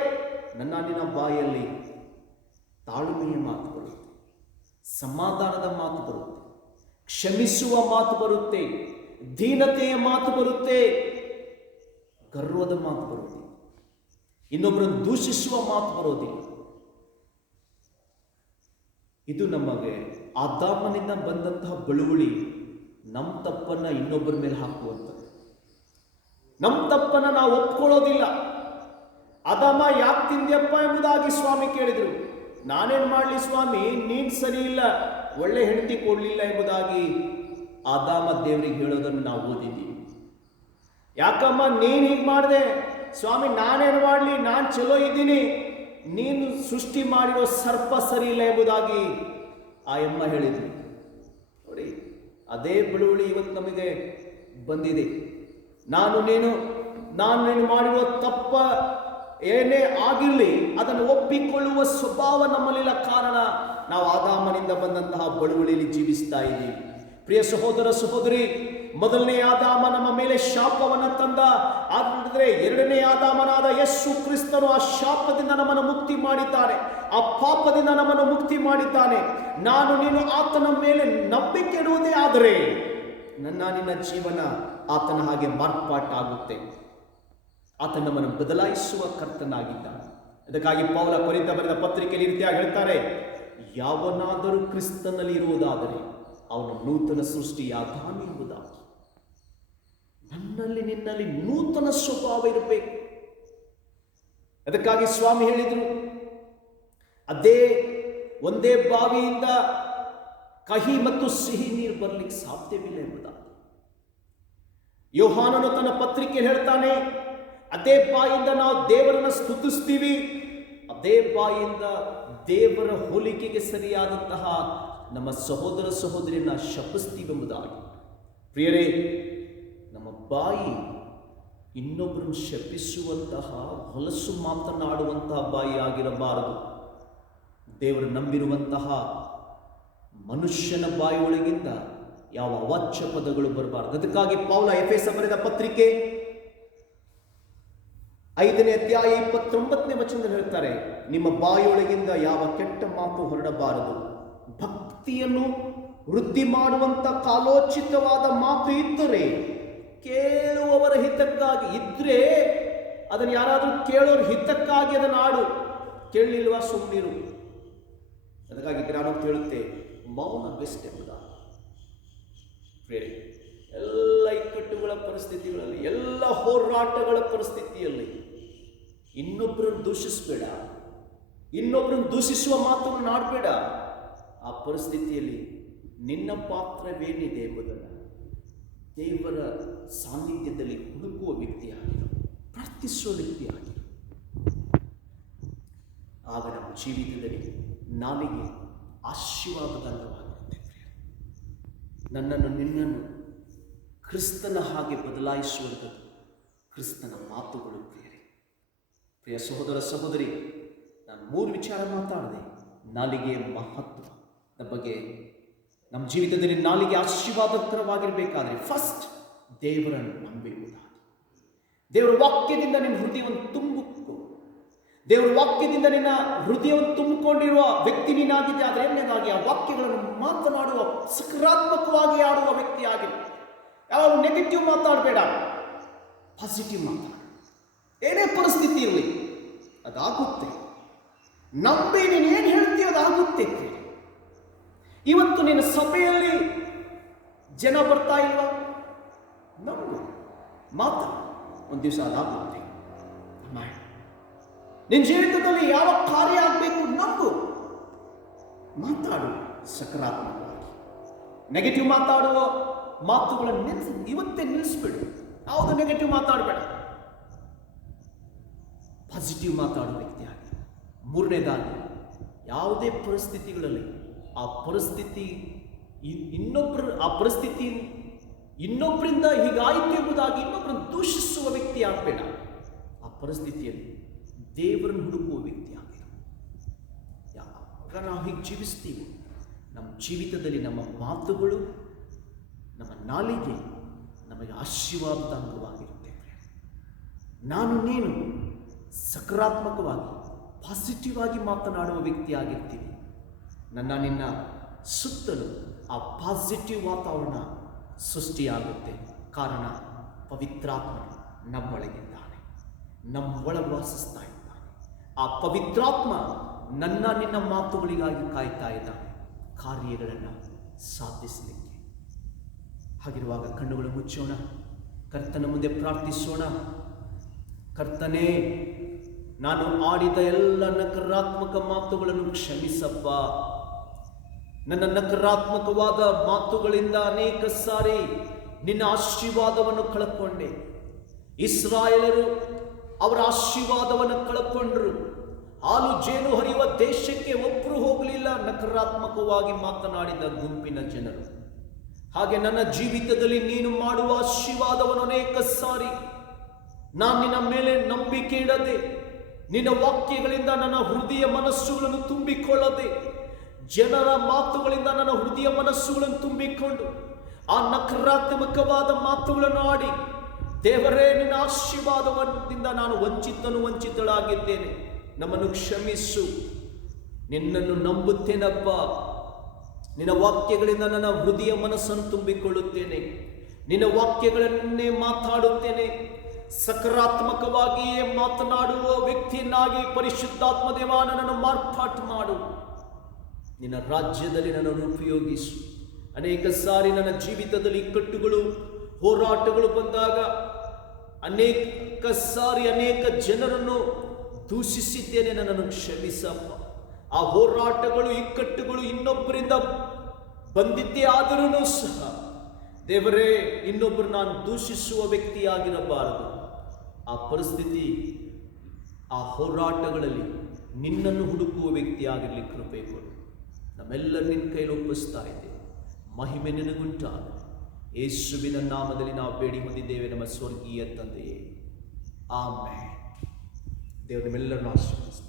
ನಿನ್ನ ಬಾಯಲ್ಲಿ ತಾಳ್ಮೆಯ ಮಾತು ಬರುತ್ತೆ, ಸಮಾಧಾನದ ಮಾತು ಬರುತ್ತೆ, ಕ್ಷಮಿಸುವ ಮಾತು ಬರುತ್ತೆ, ದೀನತೆಯ ಮಾತು ಬರುತ್ತೆ, ಗರ್ವದ ಮಾತು ಬರುತ್ತೆ, ಇನ್ನೊಬ್ಬರನ್ನು ದೂಷಿಸುವ ಮಾತು ಬರೋದಿಲ್ಲ. ಇದು ನಮಗೆ ಆದಾಮನಿಂದ ಬಂದಂತಹ ಬಳುವಳಿ. ನಮ್ಮ ತಪ್ಪನ್ನ ಇನ್ನೊಬ್ಬರ ಮೇಲೆ ಹಾಕುವಂಥದ್ದು. ನಮ್ಮ ತಪ್ಪನ್ನ ನಾವು ಒಪ್ಕೊಳ್ಳೋದಿಲ್ಲ. ಆದಾಮ ಯಾಕೆ ತಿಂದ್ಯಪ್ಪ ಎಂಬುದಾಗಿ ಸ್ವಾಮಿ ಕೇಳಿದರು. ನಾನೇನು ಮಾಡಲಿ ಸ್ವಾಮಿ, ನೀನು ಸರಿ ಇಲ್ಲ, ಒಳ್ಳೆ ಹೆಂಡತಿ ಕೊಡಲಿಲ್ಲ ಎಂಬುದಾಗಿ ಆದಾಮ ದೇವರಿಗೆ ಹೇಳೋದನ್ನು ನಾವು ಓದಿದ್ದೀವಿ. ಯಾಕಮ್ಮ ನೀನು ಹೀಗೆ ಮಾಡಿದೆ ಸ್ವಾಮಿ, ನಾನೇನು ಮಾಡಲಿ, ನಾನು ಚಲೋ ಇದ್ದೀನಿ, ನೀನು ಸೃಷ್ಟಿ ಮಾಡಿರೋ ಸರ್ಪ ಸರಿ ಇಲ್ಲ ಎಂಬುದಾಗಿ ಆ ಅಮ್ಮ ಹೇಳಿದ್ರು. ನೋಡಿ, ಅದೇ ಬಳುವಳಿ ಇವತ್ತು ನಮಗೆ ಬಂದಿದೆ. ನಾನು ನೀನು ಮಾಡಿರುವ ತಪ್ಪ ಏನೇ ಆಗಿರಲಿ ಅದನ್ನು ಒಪ್ಪಿಕೊಳ್ಳುವ ಸ್ವಭಾವ ನಮ್ಮಲ್ಲಿಲ್ಲ. ಕಾರಣ ನಾವು ಆದಾಮನಿಂದ ಬಂದಂತಹ ಬಳುವಳಿಯಲ್ಲಿ ಜೀವಿಸ್ತಾ ಇದ್ದೀವಿ. ಪ್ರಿಯ ಸಹೋದರ ಸಹೋದರಿ, ಮೊದಲನೇ ಆದಾಮ ನಮ್ಮ ಮೇಲೆ ಶಾಪವನ್ನು ತಂದ, ಆದರೆ ಎರಡನೇ ಆದಾಮನಾದ ಯೇಸು ಕ್ರಿಸ್ತನು ಆ ಶಾಪದಿಂದ ನಮ್ಮನ್ನು ಮುಕ್ತಿ ಮಾಡಿದ್ದಾನೆ, ಆ ಪಾಪದಿಂದ ನಮ್ಮನ್ನು ಮುಕ್ತಿ ಮಾಡಿದ್ದಾನೆ. ನಾನು ನೀನು ಆತನ ಮೇಲೆ ನಂಬಿಕೆ ಇಡುವುದೇ ಆದರೆ ನಿನ್ನ ಜೀವನ ಆತನ ಹಾಗೆ ಮಾರ್ಪಾಟಾಗುತ್ತೆ. ಆತ ನಮ್ಮನ್ನು ಬದಲಾಯಿಸುವ ಕರ್ತನಾಗಿದ್ದಾನೆ. ಅದಕ್ಕಾಗಿ ಪೌಲ ಕೊರಿಂಥ ಬರೆದ ಪತ್ರಿಕೆಯಲ್ಲಿ ಈ ರೀತಿಯಾಗಿ ಹೇಳ್ತಾರೆ, ಯಾವನಾದರೂ ಕ್ರಿಸ್ತನಲ್ಲಿ ಇರುವುದಾದರೆ ಅವನು ನೂತನ ಸೃಷ್ಟಿಯಾದಾನೆ ಎಂಬುದಾಗಿ. ನನ್ನಲ್ಲಿ ನಿನ್ನಲ್ಲಿ ನೂತನ ಸ್ವಭಾವ ಇರಬೇಕು. ಅದಕ್ಕಾಗಿ ಸ್ವಾಮಿ ಹೇಳಿದರು, ಅದೇ ಒಂದೇ ಬಾವಿಯಿಂದ ಕಹಿ ಮತ್ತು ಸಿಹಿ ನೀರು ಬರಲಿಕ್ಕೆ ಸಾಧ್ಯವಿಲ್ಲ ಎಂಬುದಾಗಿ. ಯೋಹಾನನು ತನ್ನ ಪತ್ರಿಕೆಯಲ್ಲಿ ಹೇಳ್ತಾನೆ, ಅದೇ ಬಾಯಿಂದ ನಾವು ದೇವರನ್ನ ಸ್ತುತಿಸ್ತೀವಿ, ಅದೇ ಬಾಯಿಂದ ದೇವರ ಹೋಲಿಕೆಗೆ ಸರಿಯಾದಂತಹ ನಮ್ಮ ಸಹೋದರ ಸಹೋದರಿಯನ್ನ ಶಪಿಸ್ತೀವಿ ಎಂಬುದಾಗಿ. ಪ್ರಿಯರೇ, ನಮ್ಮ ಬಾಯಿ ಇನ್ನೊಬ್ಬರನ್ನು ಶಪಿಸುವಂತಹ, ಹೊಲಸು ಮಾತನಾಡುವಂತಹ ಬಾಯಿ ಆಗಿರಬಾರದು. ದೇವರು ನಂಬಿರುವಂತಹ ಮನುಷ್ಯನ ಬಾಯಿಯೊಳಗಿಂದ ಯಾವ ಅವಾಚ್ಯ ಪದಗಳು ಬರಬಾರದು. ಅದಕ್ಕಾಗಿ ಪೌಲ ಎಫೆಸ ಬರೆದ ಪತ್ರಿಕೆ 5ನೇ ಅಧ್ಯಾಯ 29ನೇ ವಚನದಲ್ಲಿ ಹೇಳ್ತಾರೆ, ನಿಮ್ಮ ಬಾಯಿಯೊಳಗಿಂದ ಯಾವ ಕೆಟ್ಟ ಮಾತು ಹೊರಡಬಾರದು. ಭಕ್ತಿಯನ್ನು ವೃದ್ಧಿ ಮಾಡುವಂತ ಕಾಲೋಚಿತವಾದ ಮಾತು ಇದ್ದರೆ, ಕೇಳುವವರ ಹಿತಕ್ಕಾಗಿ ಇದ್ರೆ ಅದನ್ನು ಯಾರಾದರೂ ಕೇಳೋರ ಹಿತಕ್ಕಾಗಿ ಅದನ್ನು ಆಡು. ಕೇಳಲಿಲ್ವಾ ಸುಮ್ಮನಿರು. ಅದಕ್ಕಾಗಿ ನಾನು ಕೇಳುತ್ತೆ, ಮೌನ ಬೆಸ್ಟ್ ಎಂಬುದಾಗಿ. ಬೇರೆ ಎಲ್ಲ ಇಕ್ಕಟ್ಟುಗಳ ಪರಿಸ್ಥಿತಿಗಳಲ್ಲಿ, ಎಲ್ಲ ಹೋರಾಟಗಳ ಪರಿಸ್ಥಿತಿಯಲ್ಲಿ ಇನ್ನೊಬ್ಬರನ್ನು ದೂಷಿಸಬೇಡ, ಇನ್ನೊಬ್ಬರನ್ನು ದೂಷಿಸುವ ಮಾತನ್ನು ಆಡಬೇಡ. ಆ ಪರಿಸ್ಥಿತಿಯಲ್ಲಿ ನಿನ್ನ ಪಾತ್ರವೇನಿದೆ ಎಂಬುದನ್ನು ದೇವರ ಸಾನ್ನಿಧ್ಯದಲ್ಲಿ ಹುಡುಕುವ ವ್ಯಕ್ತಿಯಾಗಿರು, ಪ್ರಾರ್ಥಿಸುವ ವ್ಯಕ್ತಿಯಾಗಿರು. ಆಗ ನಮ್ಮ ಜೀವಿತದಲ್ಲಿ ನಾಲಿಗೆ ಆಶೀರ್ವಾದದ ಅಂಗವಾಗಿರುತ್ತೆ. ನನ್ನನ್ನು ನಿನ್ನನ್ನು ಕ್ರಿಸ್ತನ ಹಾಗೆ ಬದಲಾಯಿಸುವಂಥದ್ದು ಕ್ರಿಸ್ತನ ಮಾತುಗಳು. ಪ್ರಿಯ ಸಹೋದರ ಸಹೋದರಿ, ನಾನು 3 ವಿಚಾರ ಮಾತಾಡಿದೆ. ನಾಲಿಗೆಯ ಮಹತ್ವದ ಬಗ್ಗೆ. ನಮ್ಮ ಜೀವಿತದಲ್ಲಿ ನಾಲಿಗೆ ಆಶೀರ್ವಾದಕರವಾಗಿರಬೇಕಾದ್ರೆ ಫಸ್ಟ್ ದೇವರನ್ನು ನಂಬುವುದಾಗಿ. ದೇವರ ವಾಕ್ಯದಿಂದ ನಿನ್ನ ಹೃದಯವನ್ನು ತುಂಬಿಕೊ. ದೇವರ ವಾಕ್ಯದಿಂದ ನಿನ್ನ ಹೃದಯವನ್ನು ತುಂಬಿಕೊಂಡಿರುವ ವ್ಯಕ್ತಿ ನೀನಾಗಿದೆ. ಆದರೆ ಎರಡನೇದಾಗಿ ಆ ವಾಕ್ಯಗಳನ್ನು ಮಾತನಾಡುವ, ಸಕಾರಾತ್ಮಕವಾಗಿ ಆಡುವ ವ್ಯಕ್ತಿ ಆಗಿದೆ. ಯಾವ ನೆಗೆಟಿವ್ ಮಾತಾಡಬೇಡ, ಪಾಸಿಟಿವ್ ಮಾತಾಡ. ಏನೇ ಪರಿಸ್ಥಿತಿ ಇರಲಿ ಅದಾಗುತ್ತೆ. ನಂಬಿ ನೀನು ಏನು ಹೇಳ್ತೀಯ ಅದಾಗುತ್ತೆ. ಇವತ್ತು ನಿನ್ನ ಸಭೆಯಲ್ಲಿ ಜನ ಬರ್ತಾ ಇಲ್ವಾ, ನಂಬು, ಮಾತಾಡು, ಒಂದು ದಿವಸ ಅದಾಗುತ್ತೆ. ನಿನ್ನ ಜೀವಿತದಲ್ಲಿ ಯಾವ ಕಾರ್ಯ ಆಗಬೇಕು, ನಂಬು, ಮಾತಾಡು ಸಕಾರಾತ್ಮಕವಾಗಿ. ನೆಗೆಟಿವ್ ಮಾತಾಡುವ ಮಾತುಗಳನ್ನು ಇವತ್ತೇ ನಿಲ್ಲಿಸ್ಬಿಡು. ಯಾವುದು ನೆಗೆಟಿವ್ ಮಾತಾಡಬೇಡ, ಪಾಸಿಟಿವ್ ಮಾತಾಡುವ ವ್ಯಕ್ತಿ ಆಗಿ. 3ನೇದಾಗಿ, ಯಾವುದೇ ಪರಿಸ್ಥಿತಿಗಳಲ್ಲಿ ಆ ಪರಿಸ್ಥಿತಿ ಇನ್ನೊಬ್ಬರಿಂದ ಹೀಗಾಯಿತು ಎಂಬುದಾಗಿ ಇನ್ನೊಬ್ಬರನ್ನು ದೂಷಿಸುವ ವ್ಯಕ್ತಿ ಆಗಬೇಡ. ಆ ಪರಿಸ್ಥಿತಿಯಲ್ಲಿ ದೇವರನ್ನು ಹುಡುಕುವ ವ್ಯಕ್ತಿ ಆಗಿದೆ. ಯಾವಾಗ ನಾವು ಹೀಗೆ ಜೀವಿಸ್ತೀವಿ, ನಮ್ಮ ಜೀವಿತದಲ್ಲಿ ನಮ್ಮ ಮಾತುಗಳು, ನಮ್ಮ ನಾಲಿಗೆ ನಮಗೆ ಆಶೀರ್ವಾದದ ಅಂಗವಾಗಿರುತ್ತೆ. ನಾನು ನೀನು ಸಕಾರಾತ್ಮಕವಾಗಿ, ಪಾಸಿಟಿವ್ ಆಗಿ ಮಾತನಾಡುವ ವ್ಯಕ್ತಿ ಆಗಿರ್ತೀವಿ. ನಿನ್ನ ಸುತ್ತಲೂ ಆ ಪಾಸಿಟಿವ್ ವಾತಾವರಣ ಸೃಷ್ಟಿಯಾಗುತ್ತೆ. ಕಾರಣ ಪವಿತ್ರಾತ್ಮನು ನಮ್ಮೊಳಗಿದ್ದಾನೆ, ನಮ್ಮೊಳಗೆ ವಾಸಿಸ್ತಾ ಇದ್ದಾನೆ. ಆ ಪವಿತ್ರಾತ್ಮ ನಿನ್ನ ಮಾತುಗಳಿಗಾಗಿ ಕಾಯ್ತಾ ಇದ್ದಾನೆ, ಕಾರ್ಯಗಳನ್ನು ಸಾಧಿಸಲಿಕ್ಕೆ. ಹಾಗಿರುವಾಗ ಕಣ್ಣುಗಳು ಮುಚ್ಚೋಣ, ಕರ್ತನ ಮುಂದೆ ಪ್ರಾರ್ಥಿಸೋಣ. ಕರ್ತನೇ, ನಾನು ಆಡಿದ ಎಲ್ಲ ನಕಾರಾತ್ಮಕ ಮಾತುಗಳನ್ನು ಕ್ಷಮಿಸಪ್ಪ. ನನ್ನ ನಕಾರಾತ್ಮಕವಾದ ಮಾತುಗಳಿಂದ ಅನೇಕ ಸಾರಿ ನಿನ್ನ ಆಶೀರ್ವಾದವನ್ನು ಕಳಕೊಂಡೆ. ಇಸ್ರಾಯೇಲರು ಅವರ ಆಶೀರ್ವಾದವನ್ನು ಕಳಕೊಂಡ್ರು. ಹಾಲು ಜೇನು ಹರಿಯುವ ದೇಶಕ್ಕೆ ಒಬ್ಬರು ಹೋಗಲಿಲ್ಲ, ನಕಾರಾತ್ಮಕವಾಗಿ ಮಾತನಾಡಿದ ಗುಂಪಿನ ಜನರು. ಹಾಗೆ ನನ್ನ ಜೀವಿತದಲ್ಲಿ ನೀನು ಮಾಡುವ ಆಶೀರ್ವಾದವನ್ನು ಅನೇಕ ಸಾರಿ ನಾನು ನಿನ್ನ ಮೇಲೆ ನಂಬಿಕೆ ಇಡದೆ, ನಿನ್ನ ವಾಕ್ಯಗಳಿಂದ ನನ್ನ ಹೃದಯ ಮನಸ್ಸುಗಳನ್ನು ತುಂಬಿಕೊಳ್ಳದೆ, ಜನರ ಮಾತುಗಳಿಂದ ನನ್ನ ಹೃದಯ ಮನಸ್ಸುಗಳನ್ನು ತುಂಬಿಕೊಂಡು ಆ ನಕಾರಾತ್ಮಕವಾದ ಮಾತುಗಳನ್ನು ಆಡಿ, ದೇವರೇ ನಿನ್ನ ಆಶೀರ್ವಾದದಿಂದ ನಾನು ವಂಚಿತಳಾಗಿದ್ದೇನೆ, ನಮ್ಮನ್ನು ಕ್ಷಮಿಸು. ನಿನ್ನನ್ನು ನಂಬುತ್ತೇನಪ್ಪ, ನಿನ್ನ ವಾಕ್ಯಗಳಿಂದ ನನ್ನ ಹೃದಯ ಮನಸ್ಸನ್ನು ತುಂಬಿಕೊಳ್ಳುತ್ತೇನೆ. ನಿನ್ನ ವಾಕ್ಯಗಳನ್ನೇ ಮಾತಾಡುತ್ತೇನೆ. ಸಕಾರಾತ್ಮಕವಾಗಿಯೇ ಮಾತನಾಡುವ ವ್ಯಕ್ತಿಯನ್ನಾಗಿ ಪರಿಶುದ್ಧಾತ್ಮ ದೇವ ನನ್ನನ್ನು ಮಾರ್ಪಾಟು ಮಾಡು. ನಿನ್ನ ರಾಜ್ಯದಲ್ಲಿ ನನ್ನನ್ನು ಉಪಯೋಗಿಸು. ಅನೇಕ ಸಾರಿ ನನ್ನ ಜೀವಿತದಲ್ಲಿ ಇಕ್ಕಟ್ಟುಗಳು, ಹೋರಾಟಗಳು ಬಂದಾಗ ಅನೇಕ ಸಾರಿ ಅನೇಕ ಜನರನ್ನು ದೂಷಿಸಿದ್ದೇನೆ. ನನ್ನನ್ನು ಕ್ಷಮಿಸಪ್ಪ. ಆ ಹೋರಾಟಗಳು, ಇಕ್ಕಟ್ಟುಗಳು ಇನ್ನೊಬ್ಬರಿಂದ ಬಂದಿದ್ದೇ ಆದರೂ ಸಹ ದೇವರೇ, ಇನ್ನೊಬ್ಬರು ನಾನು ದೂಷಿಸುವ ವ್ಯಕ್ತಿಯಾಗಿರಬಾರದು. ಆ ಪರಿಸ್ಥಿತಿ, ಆ ಹೋರಾಟಗಳಲ್ಲಿ ನಿನ್ನನ್ನು ಹುಡುಕುವ ವ್ಯಕ್ತಿಯಾಗಿರಲಿ ಕೃಪೆ ಕೊಡು. ನಮ್ಮೆಲ್ಲರೂ ನಿನ್ನ ಕೈಲಿ ಒಪ್ಪಿಸ್ತಾ ಇದ್ದೇವೆ. ಮಹಿಮೆ ನಿನಗುಂಟಾಗಲಿ. ಯೇಸುವಿನ ನಾಮದಲ್ಲಿ ನಾವು ಬೇಡಿ ಹೊಂದಿದ್ದೇವೆ ನಮ್ಮ ಸ್ವರ್ಗೀಯ ತಂದೆಯೇ, ಆಮೆನ್. ದೇವರು ನಿಮ್ಮೆಲ್ಲರನ್ನು ಆಶೀರ್ವದಿಸಲಿ.